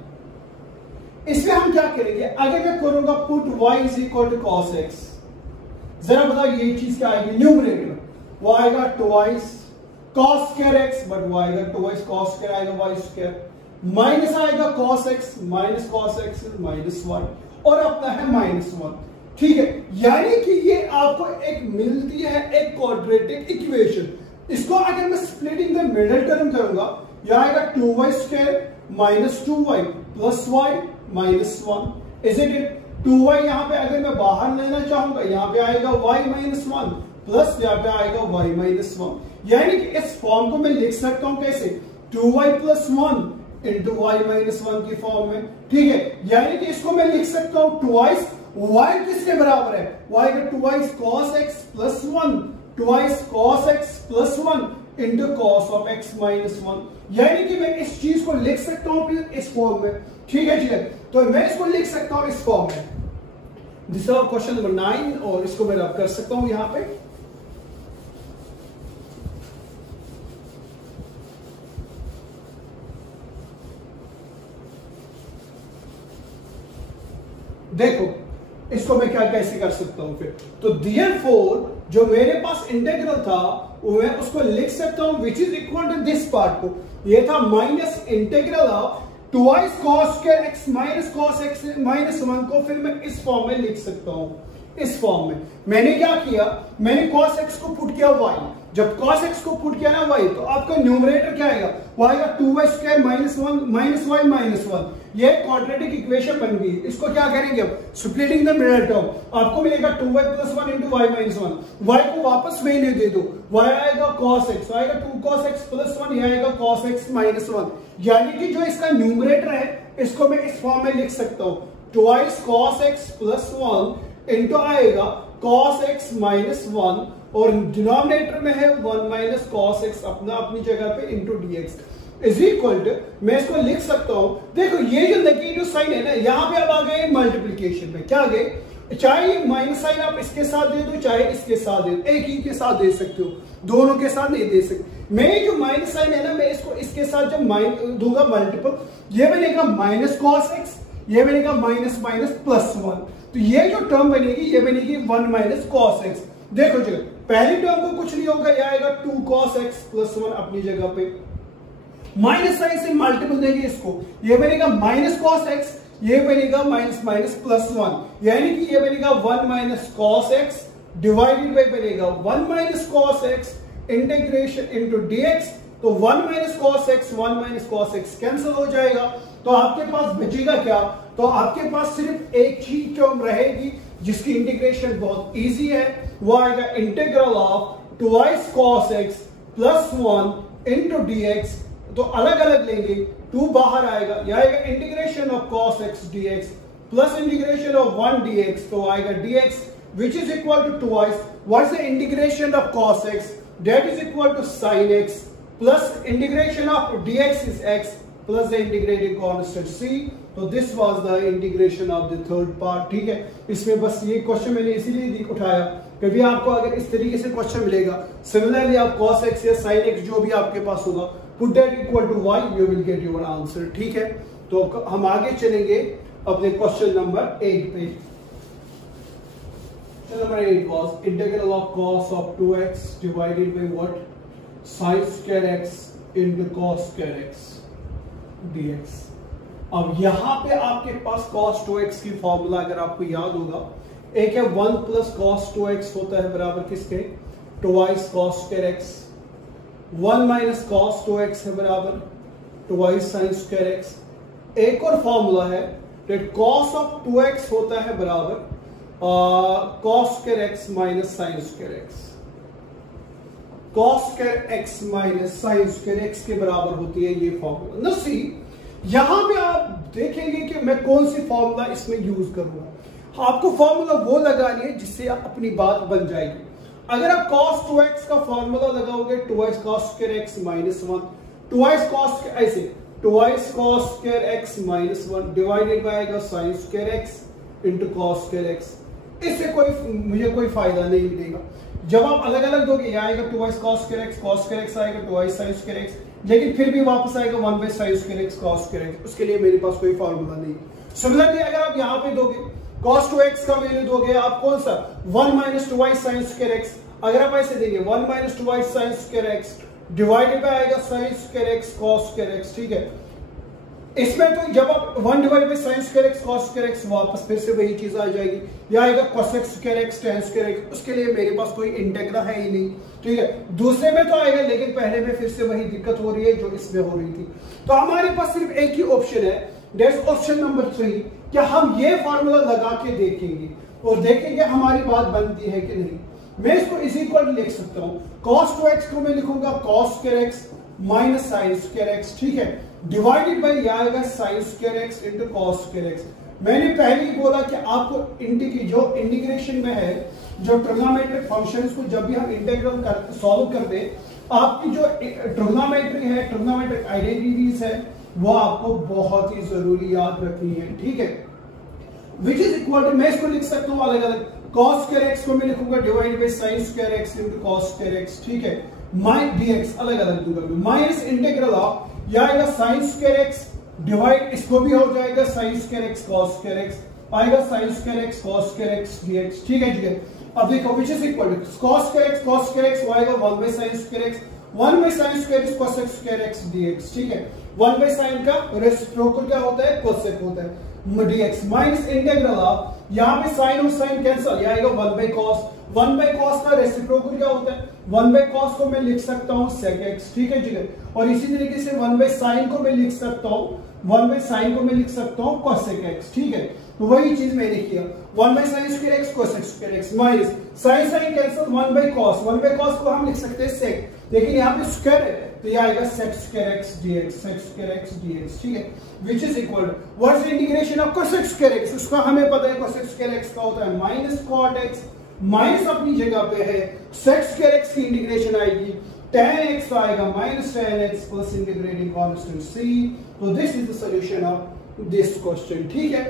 इसमें हम क्या करेंगे, अगर मैं करूंगा put y is equal to cos x, जरा बताओ ये चीज क्या आएगी, न्यूमरेटर वो आएगा 2y cos square x, but वो आएगा 2y cos स्क्वायर आएगा y स्क्वायर, माइनस आएगा cos x minus cos x minus 1 और अपना है -1। ठीक है, यानी कि ये आपको एक मिलती है एक क्वाड्रेटिक इक्वेशन। इसको अगर मैं स्प्लिटिंग द मिडिल टर्म करूंगा, यह आएगा 2y square minus 2y plus y minus 1, is it 2y यहां पे अगर मैं बाहर लेना चाहूंगा, यहां पे आएगा y माइनस 1 प्लस यहां पे आएगा y माइनस 1, यानी कि इस फॉर्म को मैं लिख सकता हूं कैसे, 2y plus 1 into y minus 1 की फॉर्म में। ठीक है, यानी कि इसको मैं लिख सकता हूं ट्वाइस y किसके बराबर है, y का 2y cos x plus 1 2y cos x plus 1 into cos of x minus 1, यानी कि मैं इस चीज को लिख सकता हूं फिर इस फॉर्म में। ठीक है, ठीक है, तो मैं इसको लिख सकता हूं इस फॉर्म में। दिस इज क्वेश्चन नंबर 9 और इसको मैं रब कर सकता हूं यहां पे। देखो इसको मैं क्या कैसे कर सकता हूं फिर, तो देयरफॉर जो मेरे पास इंटीग्रल था वो मैं उसको लिख सकता हूं which is equal to this part को, ये था minus integral of 2y cos square x minus cos x minus 1 को फिर मैं इस फॉर्म में लिख सकता हूं। इस फॉर्म में मैंने क्या किया, मैंने cos x को पुट किया y, जब cos x को पुट किया ना y, तो आपका न्यूमरेटर क्या आएगा, वो आएगा 2y square minus 1 minus y minus 1, ये क्वाड्रेटिक इक्वेशन बन गई। इसको क्या करेंगे अब, स्प्लिटिंग द मिडिल टर्म, आपको मिलेगा 2y plus 1 into y minus 1, y को वापस में दे दो, y आएगा cos x, आएगा 2 cos x प्लस 1, ये आएगा cos x माइनस 1, यानी कि जो इसका न्यूमरेटर है इसको मैं इस फॉर्म में लिख सकता हूं, twice cos x plus 1 into आएगा cos x माइनस 1 और डिनोमिनेटर में है 1 माइनस cos x अपना अपनी जगह पे into dx is equal to, मैं इसको लिख सकता हूं। देखो ये जो नेगेटिव साइन है ना, यहां पे अब आ गए मल्टीप्लिकेशन में, क्या आ गए, चाहे माइनस साइन आप इसके साथ दे दो चाहे इसके साथ दे दो, एक ही के साथ दे सकते हो, दोनों के साथ नहीं दे सकते। मैं जो माइनस साइन है ना, मैं इसको इसके साथ जब दूंगा मल्टीपल, ये बनेगा माइनस cos x, ये बनेगा माइनस माइनस प्लस 1, तो ये जो टर्म बनेगी ये बनेगी 1 माइनस cos x। देखो चलो पहली टर्म को कुछ नहीं होगा, ये आएगा 2 cos x प्लस 1 अपनी जगह पे, माइनस साइन से मल्टीपल देंगे इसको, ये बनेगा माइनस cos x, ये बनेगा माइनस माइनस प्लस 1, यानी कि ये बनेगा 1 minus cos x divided by बनेगा 1 minus cos x integration into dx, तो 1 minus cos x 1 minus cos x cancel हो जाएगा, तो आपके पास बचेगा क्या, तो आपके पास सिर्फ एक ही टर्म रहेगी जिसकी इंटीग्रेशन बहुत इजी है, वो आएगा integral of twice cos x plus 1 into dx, तो अलग अलग लेंगे, 2 बाहर आएगा, यह आएगा integration of cos x dx plus integration of 1 dx, तो आएगा dx which is equal to twice what is the integration of cos x, that is equal to sin x plus integration of dx is x plus the integrating constant c, तो this was the integration of the third part। ठीक है, इसमें बस ये क्वेश्चन मैंने इसीलिए उठाया, कभी आपको अगर इस तरीके से क्वेश्चन मिलेगा, सिमिलरली आप cos x या sin x जो भी आपके पास होगा put that equal to y, you will get your answer. ठीक है, तो हम आगे चलेंगे अपने क्वेश्चन नंबर 8 पे। Number 8 was integral of cos of 2x divided by what? Sin square x into cos square x dx। अब यहां पे आपके पास cos 2x की फॉर्मूला अगर आपको याद होगा, एक है 1 प्लस cos 2x होता है बराबर किसके? twice cos square x। 1 minus cos 2x है बराबर twice sin square x। एक और फॉर्मूला है that cos of 2x होता है बराबर cos square x minus sin square x। cos square x minus sin square x के बराबर होती है ये फॉर्मूला। सी यहां पे आप देखेंगे कि मैं कौन सी फॉर्मूला इसमें यूज करूंगा। आपको फॉर्मूला वो लगानी है जिससे अपनी बात बन जाएगी। अगर आप cos 2x का फॉर्मूला लगाओगे twice cos square x minus 1, twice cos ऐसे twice cos square x minus 1 divided bye आएगा sin square x into cos square x। इससे मुझे कोई फायदा नहीं मिलेगा। जब आप अलग अलग दोगे, यह आएगा twice cos square x आएगा twice sin square x, लेकिन फिर भी वापस आएगा 1 by sin square x cos square x। उसके लिए मेरे पास कोई फॉर्मूला नहीं। सिमिलरली अगर आप यहां पे दोगे cos 2x का वैल्यू दोगे आप कौन सा 1 minus twice sin square x, अगर आप ऐसे देंगे 1 minus twice sin square x divided by आएगा sin square x cos square x। ठीक है, इसमें तो जब आप 1 divide by sin square x cos square x वापस फिर से वही चीज आ जाएगी, या आएगा cos square x tan square x। उसके लिए मेरे पास कोई इंटेग्रल है ही नहीं। ठीक है, दूसरे में तो आएगा, लेकिन पहले में फिर से वही दिक्कत हो रही है जो इसमें हो रही थी। तो हमारे पास सिर्फ एक ही ऑप्शन है, दैट्स ऑप्शन नंबर 3, कि हम ये फॉर्मूला लगा के देखेंगे और देखेंगे हमारी बात बनती है कि नहीं। मैं इसको इज इक्वल लिख सकता हूं, cos 2x को मैं लिखूंगा cos square x minus sin square x। ठीक है, डिवाइडेड बाय यह आएगा sin square x into cos square x। मैंने पहले ही बोला कि आपको जो इंटीग्रेशन में है, जो ट्रिग्नोमेट्रिक फंक्शंस को जब भी हम इंटीग्रल सॉल्व करते हैं, आपकी जो ट्रिग्नोमेट्री है, ट्रिग्नोमेट्रिक आइडेंटिटीज है, वो आपको बहुत ही जरूरी याद रखनी है। ठीक है, विच इज इक्वल टू, मैं इसको लिख सकता हूं अलग अलग, cos square x को मैं लिखूंगा divided by sin square x into cos square x। ठीक है, माइन dx अलग अलग दूंगा, माइनस इंटीग्रल ऑफ यह आएगा sin square x डिवाइड, इसको भी हो जाएगा sin square x cos square x, आएगा sin square x cos square x dx। ठीक है, अब देखो which is equal to cos square x आएगा 1 by sin square x, 1 by sin square x cos square x dx। ठीक है, 1 by sin का रेसिप्रोकल क्या होता है, cosec होता है, dx माइनस इंटीग्रल ऑफ, यहां पे sin और sin कैंसिल, यह आएगा 1 by cos, 1 by cos का रेसिप्रोकल क्या होता है, 1 by cos को मैं लिख सकता हूं sec x। ठीक है, और इसी तरीके से 1 by sin को मैं लिख सकता हूं, 1 by sin को मैं लिख सकता हूं cosec x। ठीक है, तो वही चीज मैंने किया, 1 by sin square x cosec square x minus sin cancel 1 by cos, 1 by cos को हम लिख सकते हैं sec, लेकिन यहाँ पे स्क्वायर है तो यह आएगा sec square x dx, sec square x dx। ठीक है, which is equal to what is the integration of cosec square x, उसका हमें पता है cosec square x का होता है माइनस cot x, माइनस अपनी जगह पे है, sec square x की इंटीग्रेशन आएगी tan x आएगा minus tan x plus integrating constant c। तो this is the solution of this question. ठीक है,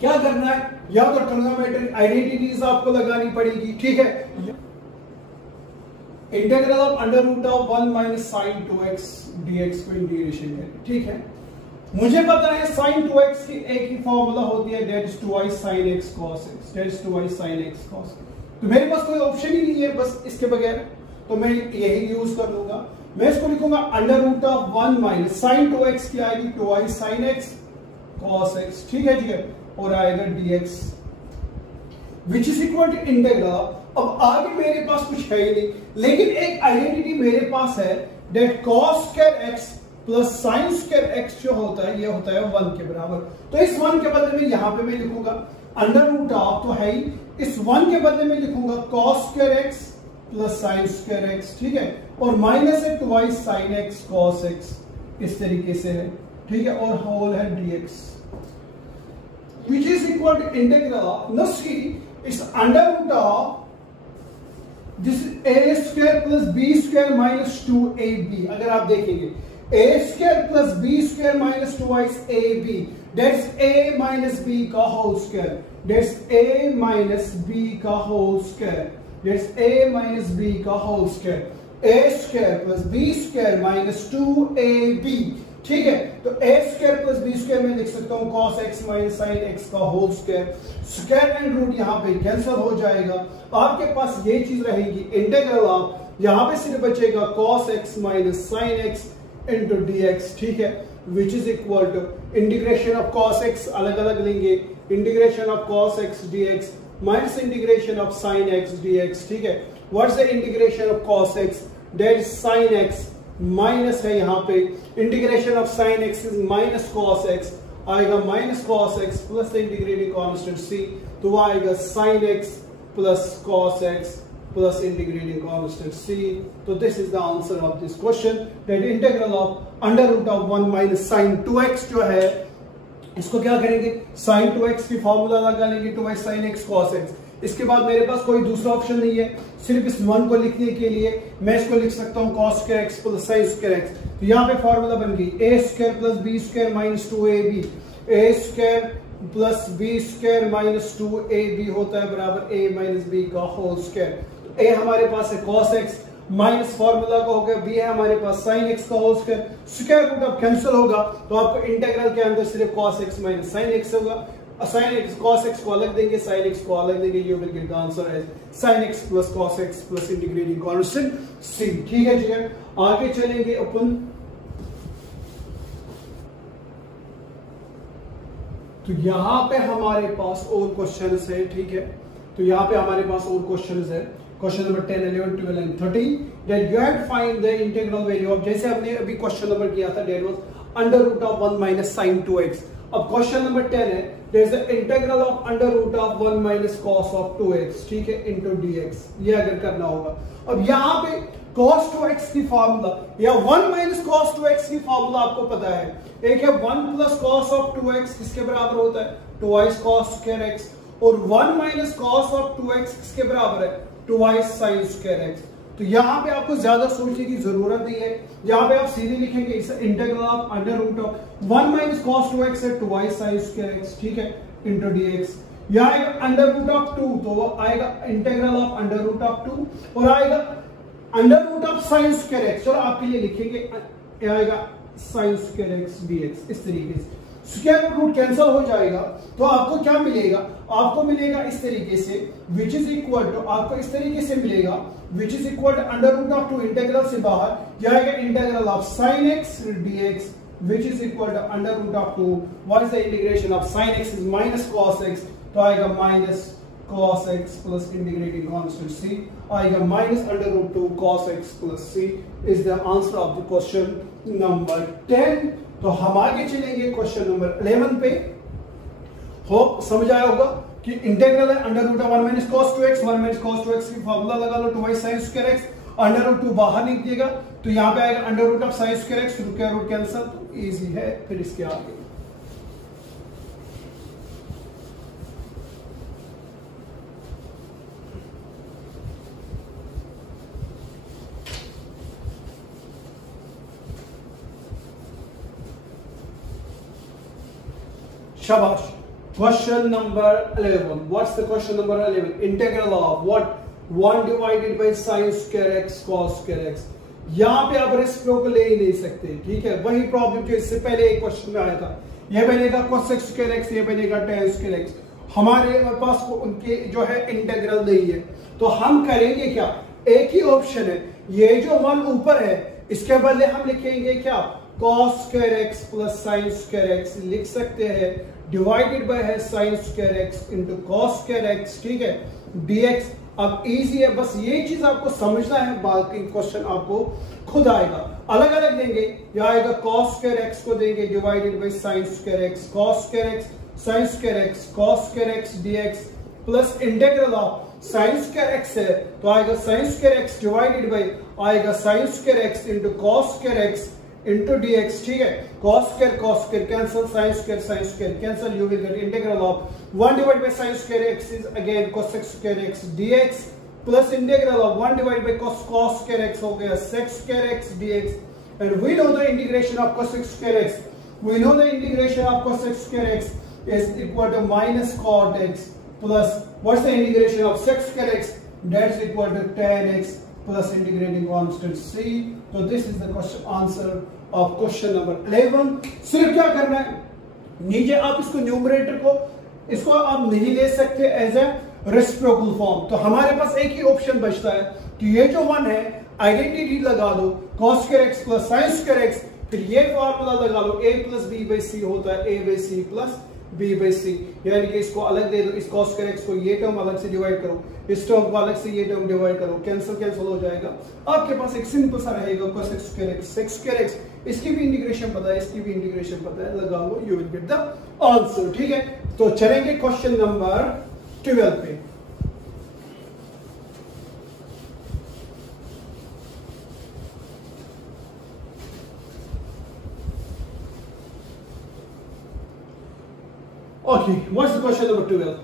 क्या करना है, या तो ट्रिग्नोमेट्रिक आइडेंटिटीज आपको लगानी पड़ेगी। ठीक है, integral of under root of 1 minus sin 2x dx को इंटीग्रेशन करें। ठीक है, मुझे पता है sin 2x की एक ही फॉर्मूला होती है, that is twice sin x cos x, that is twice sin x cos। तो मेरे पास कोई ऑप्शन ही नहीं है बस इसके बगैर, तो मैं यही यूज कर लूंगा। मैं इसको लिखूंगा under root of 1 minus sin 2x की आएगी twice sin x cos x। ठीक है, और आएगा dx which is equal to integral. अब आगे मेरे पास कुछ है ही नहीं, लेकिन एक आइडेंटिटी मेरे पास है, that cos square x plus sin square x जो होता है, ये होता है 1 के बराबर। तो इस 1 के बदले में यहां पे मैं लिखूंगा अंडर रूट ऑफ, तो है ही, इस 1 के बदले में लिखूंगा cos square x plus sin square x। ठीक है, और माइनस है twice sin x cos x, इस तरीके से है। ठीक है, और होल है dx which is equal to integral of, now see it's under root of this is a square plus b square minus 2ab। अगर आप देखेंगे a square plus b square minus twice ab, that's a minus b का whole square, that's a minus b का whole square, that's a minus b का whole square। A square plus B square minus 2ab। ठीक है, तो A square plus B square में लिख सकता हूं cos x minus sin x का whole square. Square and root यहां पे कैंसिल हो जाएगा, आपके पास ये चीज रहेगी इंटीग्रल ऑफ, यहां पे सिर्फ बचेगा cos x minus sin x into dx। ठीक है, which is equal to integration of cos x अलग अलग लेंगे, integration of cos x dx minus integration of sin x dx। ठीक है, what's the integration of cos x, that is sin x minus है यहां पे, integration of sin x is minus cos x, आएगा minus cos x plus the integrating constant c, तो आएगा sin x plus cos x plus integrating constant c। तो this is the answer of this question, that integral of under root of 1 minus sin 2x जो है, इसको क्या करेंगे, sin 2x की फॉर्मूला लगा लेंगे, 2x sin x cos x। इसके बाद मेरे पास कोई दूसरा ऑप्शन नहीं है, सिर्फ इस 1 को लिखने के लिए मैं इसको लिख सकता हूं cos square x plus sin square x। तो यहां पे फॉर्मूला बन गई a square plus b square minus 2ab, a square plus b square minus 2ab होता है बराबर a माइनस b का होल स्क्वायर। a हमारे पास है cos x माइनस फॉर्मूला का हो गया, b है हमारे पास sin x का होल स्क्वायर, स्क्वायर रूट अब कैंसिल होगा तो आपको इंटीग्रल के अंदर सिर्फ cos x minus sin x होगा, sin x cos x को अलग देंगे, sin x को अलग देंगे, you will get the answer as sin x plus cos x plus integrating constant c। ठीक है जी, आगे चलेंगे अपन, तो यहां पे हमारे पास और क्वेश्चंस है। ठीक है, तो यहां पे हमारे पास और क्वेश्चंस है, question number 10, 11, 12 and 13, that you have to find the integral value of, जैसे हमने अभी क्वेश्चन नंबर किया था that was under root of 1 minus sin 2x। अब क्वेश्चन नंबर 10 है, there is the integral of under root of 1 minus cos of 2x। ठीक है, इनटू dx, ये अगर करना होगा। अब यहां पे cos 2x की फार्मूला या 1 माइनस cos 2x की फार्मूला आपको पता है, एक है 1 प्लस cos ऑफ 2x किसके बराबर होता है, twice cos स्क्वायर x, और 1 माइनस cos ऑफ 2x किसके बराबर है, twice sin स्क्वायर x। तो यहां पे आपको ज्यादा सोचने की जरूरत नहीं है, यहां पे आप सीधे लिखेंगे इस integral of under root of 1 minus cos 2x है twice sin स्क्वायर x। ठीक है, इनटू dx, यहां आएगा अंडर रूट ऑफ 2, तो वो आएगा integral of under root of 2, और आएगा under root of sin square x, चलो आपके लिए लिखेंगे, आएगा sin स्क्वायर x dx। इस तरीके से स्क्वायर रूट कैंसिल हो जाएगा, तो आपको क्या मिलेगा, आपको मिलेगा इस तरीके से, विच इज इक्वल टू, आपको इस तरीके से मिलेगा, which is equal to under root of 2, integral से बाहर जाएगा integral of sin x dx, which is equal to under root of 2, what is the integration of sin x is minus cos x, तो आएगा minus cos x plus integrating constant c, आएगा minus under root 2 cos x plus c is the answer of the question number 10। तो हम आगे चलेंगे क्वेश्चन नंबर 11 पे। होप समझ आया होगा कि इंटीग्रल है under root of 1 minus cos 2x, 1 minus cos 2x की फार्मूला लगा लो, 2y sin square x, under root 2 बाहर निकलेगा तो यहां पे आएगा under root of sin square x, square root cancel, तो इजी है। फिर इसके आगे शाबाश। Question number 11, what's the question number 11, integral of what 1 divided by sin square x cos square x। यहां पे आप रेसिप्रोकल ले ही नहीं सकते, ठीक है, वही प्रॉब्लम जो इससे पहले एक क्वेश्चन में आया था, ये बनेगा cos स्क्वायर x, ये बनेगा tan स्क्वायर x। हमारे पास उनके जो है इंटीग्रल नहीं है, तो हम करेंगे क्या, एक ही ऑप्शन है, ये जो 1 ऊपर है इसके बदले हम लिखेंगे क्या, cos square x plus sin square x लिख सकते हैं, डिवाइडेड बाय है sin square x into cos square x। ठीक है, dx। अब इजी है, बस ये चीज आपको समझना है, बाकी क्वेश्चन आपको खुद आएगा, अलग अलग देंगे, या आएगा cos स्क्वायर x को देंगे divided by sin square x, cos square x sin square x cos square x dx plus integral of sin square x है तो आएगा sin square x divided by आएगा sin square x into cos square x into dx। ठीक है, cos square cancel, sin square cancel, you will get integral of 1 divided by sin square x is again cos square x dx plus integral of 1 divided by cos square x हो गया sec square x dx, and we know the integration of cos square x, we know the integration of cos square x is equal to minus cot x plus what's the integration of sec square x, that's equal to tan x plus integrating constant c। तो this is the question answer of question number 11। सिर्फ क्या करना है, नीचे आप इसको न्यूमरेटर को इसको आप नहीं ले सकते एज ए रेसिप्रोकल फॉर्म, तो हमारे पास एक ही ऑप्शन बचता है कि ये जो 1 है आइडेंटिटी लगा दो cos square x plus sin square x, फिर ये फार्मूला लगा लो a plus b by C होता है a by C plus b by C, यानी कि इसको अलग दे दो, इस cos स्क्वायर x को ये टर्म अलग से डिवाइड करो, इस टर्म को अलग से ये टर्म डिवाइड करो, कैंसिल हो जाएगा, आपके पास एक सिंपल सा रहेगा cos x square x sec square x, इसकी भी इंटीग्रेशन पता है, इसकी भी इंटीग्रेशन पता है, लगा लो, you will get the answer. ठीक है, तो चलेंगे क्वेश्चन नंबर 12 पे। Okay, what's the question number 12?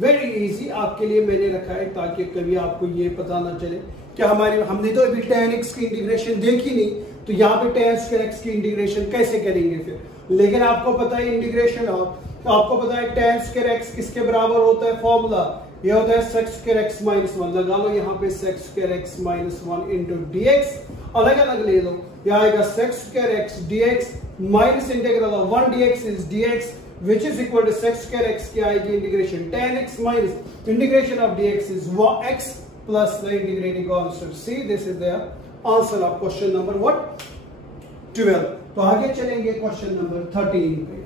Very easy, आपके लिए मैंने रखा है ताकि कभी आपको ये पता ना चले कि हमने तो अभी tan x की इंटीग्रेशन देखी नहीं, तो यहाँ पे tan स्क्वायर x की इंटीग्रेशन कैसे करेंगे फिर, लेकिन आपको पता है इंटीग्रेशन आपको पता है tan स्क्वायर x किसके बराबर होता है, फॉर्मूला ये होता है sec स्क्वायर x माइनस 1, लगा लो यहाँ पे sec square x minus 1 into dx, अलग अलग ले लो, यहाँ आएगा sec square x dx minus integral of 1 dx is dx which is equal to sec square x की आएगी integration tan x minus integration of dx is x plus the integrating constant c। this is the answer of question number what 12। तो आगे चलेंगे क्वेश्चन नंबर 13 पे।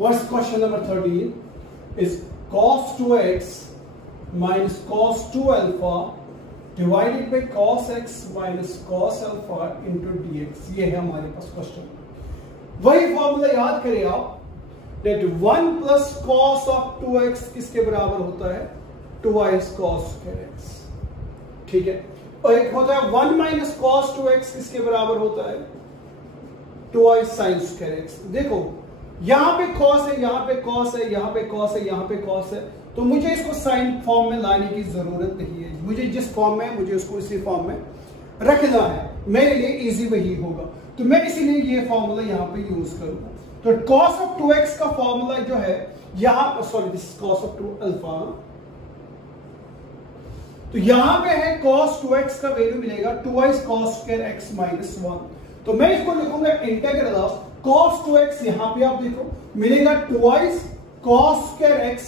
What's question number 13? Is cos 2x minus cos 2 alpha divided by cos x minus cos alpha into dx। ये है हमारे पास क्वेश्चन। वही फॉर्मूला याद करें आप, that 1 plus cos of 2x किसके बराबर होता है, twice cos square x। ठीक है, और एक होता है 1 minus cos 2x किसके बराबर होता है, twice sin square x। देखो यहां पे cos है, यहां पे cos है, यहां पे cos है, यहां पे cos है, तो मुझे इसको साइन फॉर्म में लाने की जरूरत नहीं है, मुझे जिस फॉर्म में मुझे उसको इसी फॉर्म में रखना है, मेरे लिए इजी वही होगा, तो मैं इसीलिए ये फॉर्मूला यहां पे यूज करूंगा। तो cos ऑफ 2x का फॉर्मूला जो है यहां, sorry this is cos of 2 alpha, तो यहां पे है cos 2x का वैल्यू मिलेगा twice cos square x minus 1, तो मैं इसको लिखूंगा इंटीग्रल ऑफ cos 2x, यहां पे आप देखो मिलेगा twice cos square x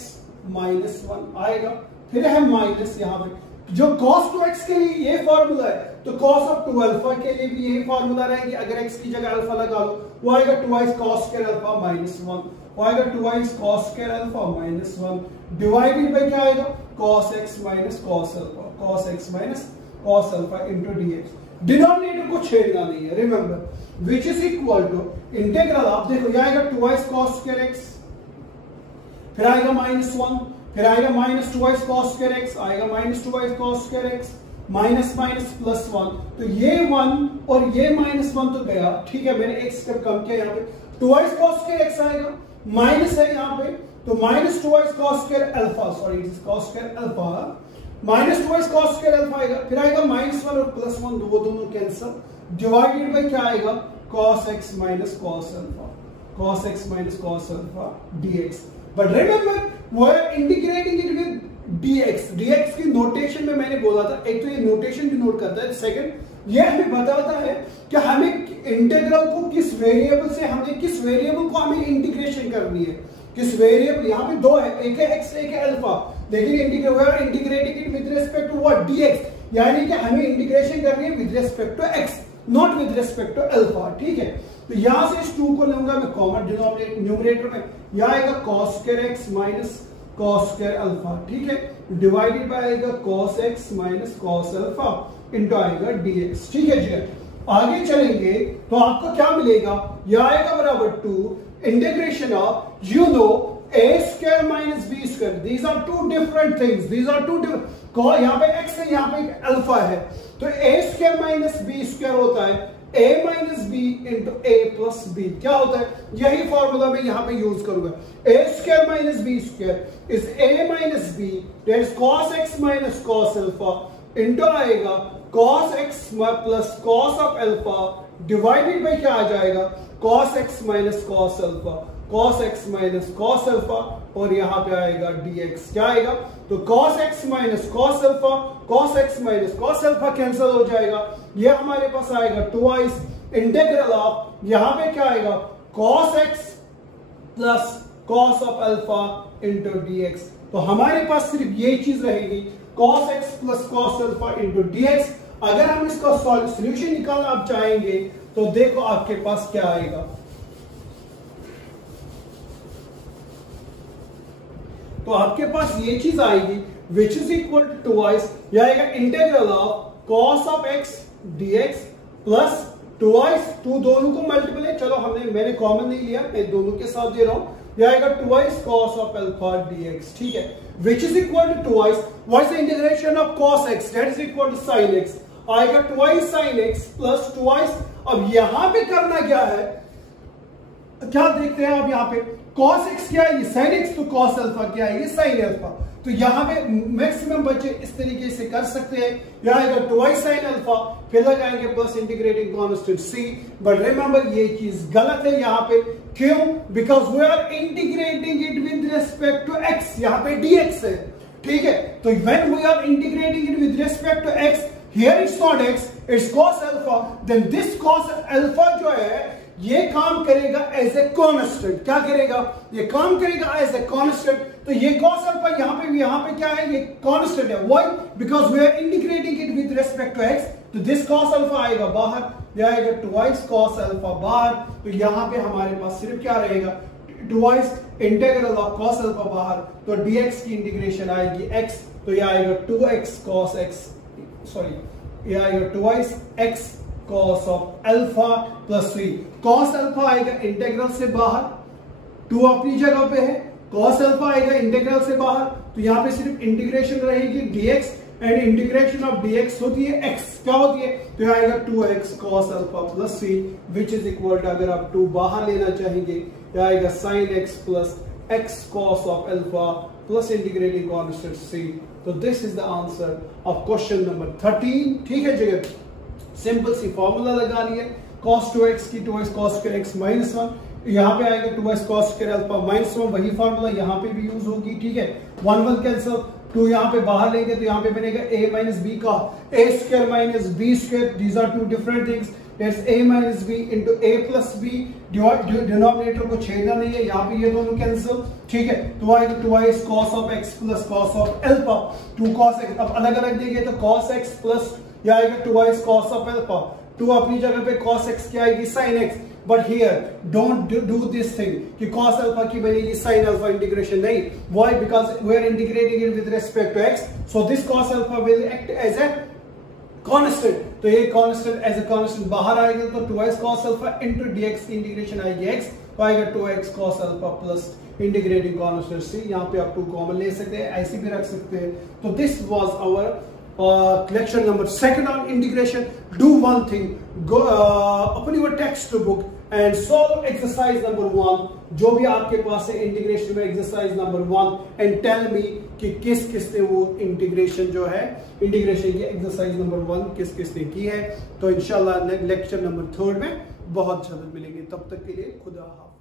minus 1 आएगा, फिर है माइनस, यहां पे जो cos 2x के लिए ये फॉर्मूला है, तो cos ऑफ 2 अल्फा के लिए भी यही फॉर्मूला रहेगी, अगर x की जगह अल्फा लगा लो, वो आएगा twice cos square alpha minus 1, वो आएगा twice cos square alpha minus 1 divided by क्या आएगा cos x minus cos alpha, cos x minus cos alpha into dx। Denominator को छेड़ना नहीं है, remember which is equal to integral, आप देखो यह आएगा twice cos स्क्वायर x, फिर आएगा माइनस 1, फिर आएगा minus twice cos square x, आएगा minus twice cos square x, minus minus plus 1, तो ये 1 और ये माइनस 1 तो गया, ठीक है, मैंने एक स्टेप कम किया, यहाँ पे twice cos स्क्वायर x आएगा, माइनस है यहाँ पे, तो minus twice cos square alpha, sorry it is cos square alpha, minus twice cos square alpha आएगा, फिर आएगा माइनस 1 और प्लस 1, वो दोनों कैंसिल, डिवाइडेड बाय क्या आएगा cos x minus cos alpha, cos x minus cos alpha dx। But remember वो है integrating it with dx, dx की नोटेशन में मैंने बोला था, एक तो ये नोटेशन डिनोट करता है, सेकंड ये हमें बताता है कि हमें इंटीग्रल को किस वेरिएबल से, हमें किस वेरिएबल को हमें इंटीग्रेशन करनी है, किस वेरिएबल, यहाँ पे दो है, एक है x एक है अल्फा, लेकिन integrating it with respect to what dx, यानी कि हमें इंटीग्रेशन करनी है with respect to x, not with respect to alpha. ठीक है, तो यहां से इस 2 को लूंगा मैं कॉमन डिनोमिनेटर, न्यूमरेटर में यह आएगा cos square x minus cos square alpha, ठीक है, डिवाइडेड बाय आएगा cos x minus cos alpha into आएगा dx। ठीक है जी, आगे चलेंगे तो आपको क्या मिलेगा, यह आएगा बराबर 2 integration of you know a square minus b square, these are two different things, these are two different, यहाँ पे x है, यहाँ पे अल्फा है, तो a square minus b square होता है a minus B into a plus B, क्या होता है यही फॉर्मूला मैं यहां पे यूज करूंगा। A square minus b square is a minus b, that is cos x minus cos alpha, into आएगा cos x plus cos of alpha divided by क्या आ जाएगा, cos x minus cos alpha, cos x minus cos alpha, और यहां पे आएगा dx, क्या आएगा, तो cos x minus cos alpha, cos x minus cos alpha cancel हो जाएगा, ये हमारे पास आएगा ट्वाइस इंटीग्रल ऑफ, यहां पे क्या आएगा cos x plus cos of alpha into dx। तो हमारे पास सिर्फ ये चीज रहेगी cos x plus cos alpha into dx। अगर हम इसका सॉल्यूशन निकालना आप चाहेंगे तो देखो आपके पास क्या आएगा, तो आपके पास ये चीज आएगी which is equal to twice, यह आएगा integral of cos of x dx plus twice, two दोनों को मल्टीपल है, चलो मैंने कॉमन नहीं लिया, मैं दोनों के साथ दे रहा हूं, यह आएगा twice cos of alpha dx, ठीक है, which is equal to twice, what is the integration of cos x, that is equal to sine x, आएगा twice sine x plus twice. अब यहां पे करना क्या है, क्या देखते हैं आप, यहां पे cos x क्या है, ये sin x, तो cos अल्फा क्या है, ये sin अल्फा, तो यहां पे मैक्सिमम बच्चे इस तरीके से कर सकते हैं, यह आएगा ट्वाइस sin अल्फा, फिर लगाएंगे plus integrating constant c, but remember ये चीज गलत है यहां पे, क्यों, because we are integrating it with respect to x, यहां पे dx है, ठीक है, तो when we are integrating it with respect to x, here it's not x, it's cos alpha, then this cos alpha जो है ये काम करेगा एज ए कांस्टेंट, क्या करेगा, ये काम करेगा एज ए कांस्टेंट, तो ये cos अल्फा यहां पे क्या है, ये कांस्टेंट है, why, because we are integrating it with respect to x, तो दिस cos अल्फा आएगा बाहर, ये आएगा ट्वाइस cos अल्फा बाहर, तो यहां पे हमारे पास सिर्फ क्या रहेगा, twice integral of cos alpha बाहर, तो dx की इंटीग्रेशन आएगी x, तो ये आएगा 2x cos x, सॉरी ये आएगा twice x cos of alpha plus 3, cos alpha आएगा इंटीग्रल से बाहर, 2 अपनी जगह पे है, cos अल्फा आएगा इंटीग्रल से बाहर, तो यहां पे सिर्फ इंटीग्रेशन रहेगी dx, and integration of dx होती है x, क्या होती है, तो यह आएगा 2x cos alpha plus 3, which is equal to, अगर आप 2 बाहर लेना चाहेंगे, यह आएगा sin x plus x cos of alpha plus integrating constant c, तो this is the answer of question number 13, ठीक है जगह, सिंपल सी फॉर्मूला लगा लिया, cos 2x की 2x cos square x minus 1, यहां पे आएगा 2x cos square alpha minus 1, वही फॉर्मूला यहां पे भी यूज होगी, ठीक है, 1 1 कैंसिल, 2 यहां पे बाहर लेंगे तो यहां पे बनेगा a माइनस b का a square minus b square, these are two different things, that's a minus b into a plus b, denominator को छेड़ना नहीं है, यहां पे ये दोनों कैंसिल, ठीक है, तो आएगा twice cos of x plus cos of alpha, 2 cos x, अब अलग अलग देंगे तो cos x प्लस यह आएगा ट्वाइस cos ऑफ अल्फा, 2 अपनी जगह पे cos x क्या आएगी sin x, but here don't do this thing कि cos अल्फा की बनेगी sin अल्फा इंटीग्रेशन, नहीं, why, because we are integrating it with respect to x, so this cos alpha will act as a constant, तो ये कांस्टेंट एज ए कांस्टेंट बाहर आएगा, तो twice cos alpha into dx की इंटीग्रेशन आएगी x, तो आएगा 2x cos alpha plus integrating constant c, यहां पे आप 2 कॉमन ले सकते हैं, ऐसे भी रख सकते हैं, तो this was our lecture number 2 on integration. Do one thing, go open your textbook and solve exercise number 1, जो भी आपके पास है इंटीग्रेशन में exercise number 1, and tell me कि किस किस ने वो इंटीग्रेशन जो है, इंटीग्रेशन की exercise number 1 किस किस ने की है, तो इंशाल्लाह लेक्चर नंबर 3 में बहुत जल्द मिलेंगे, तब तक के लिए खुदा हाफिज़।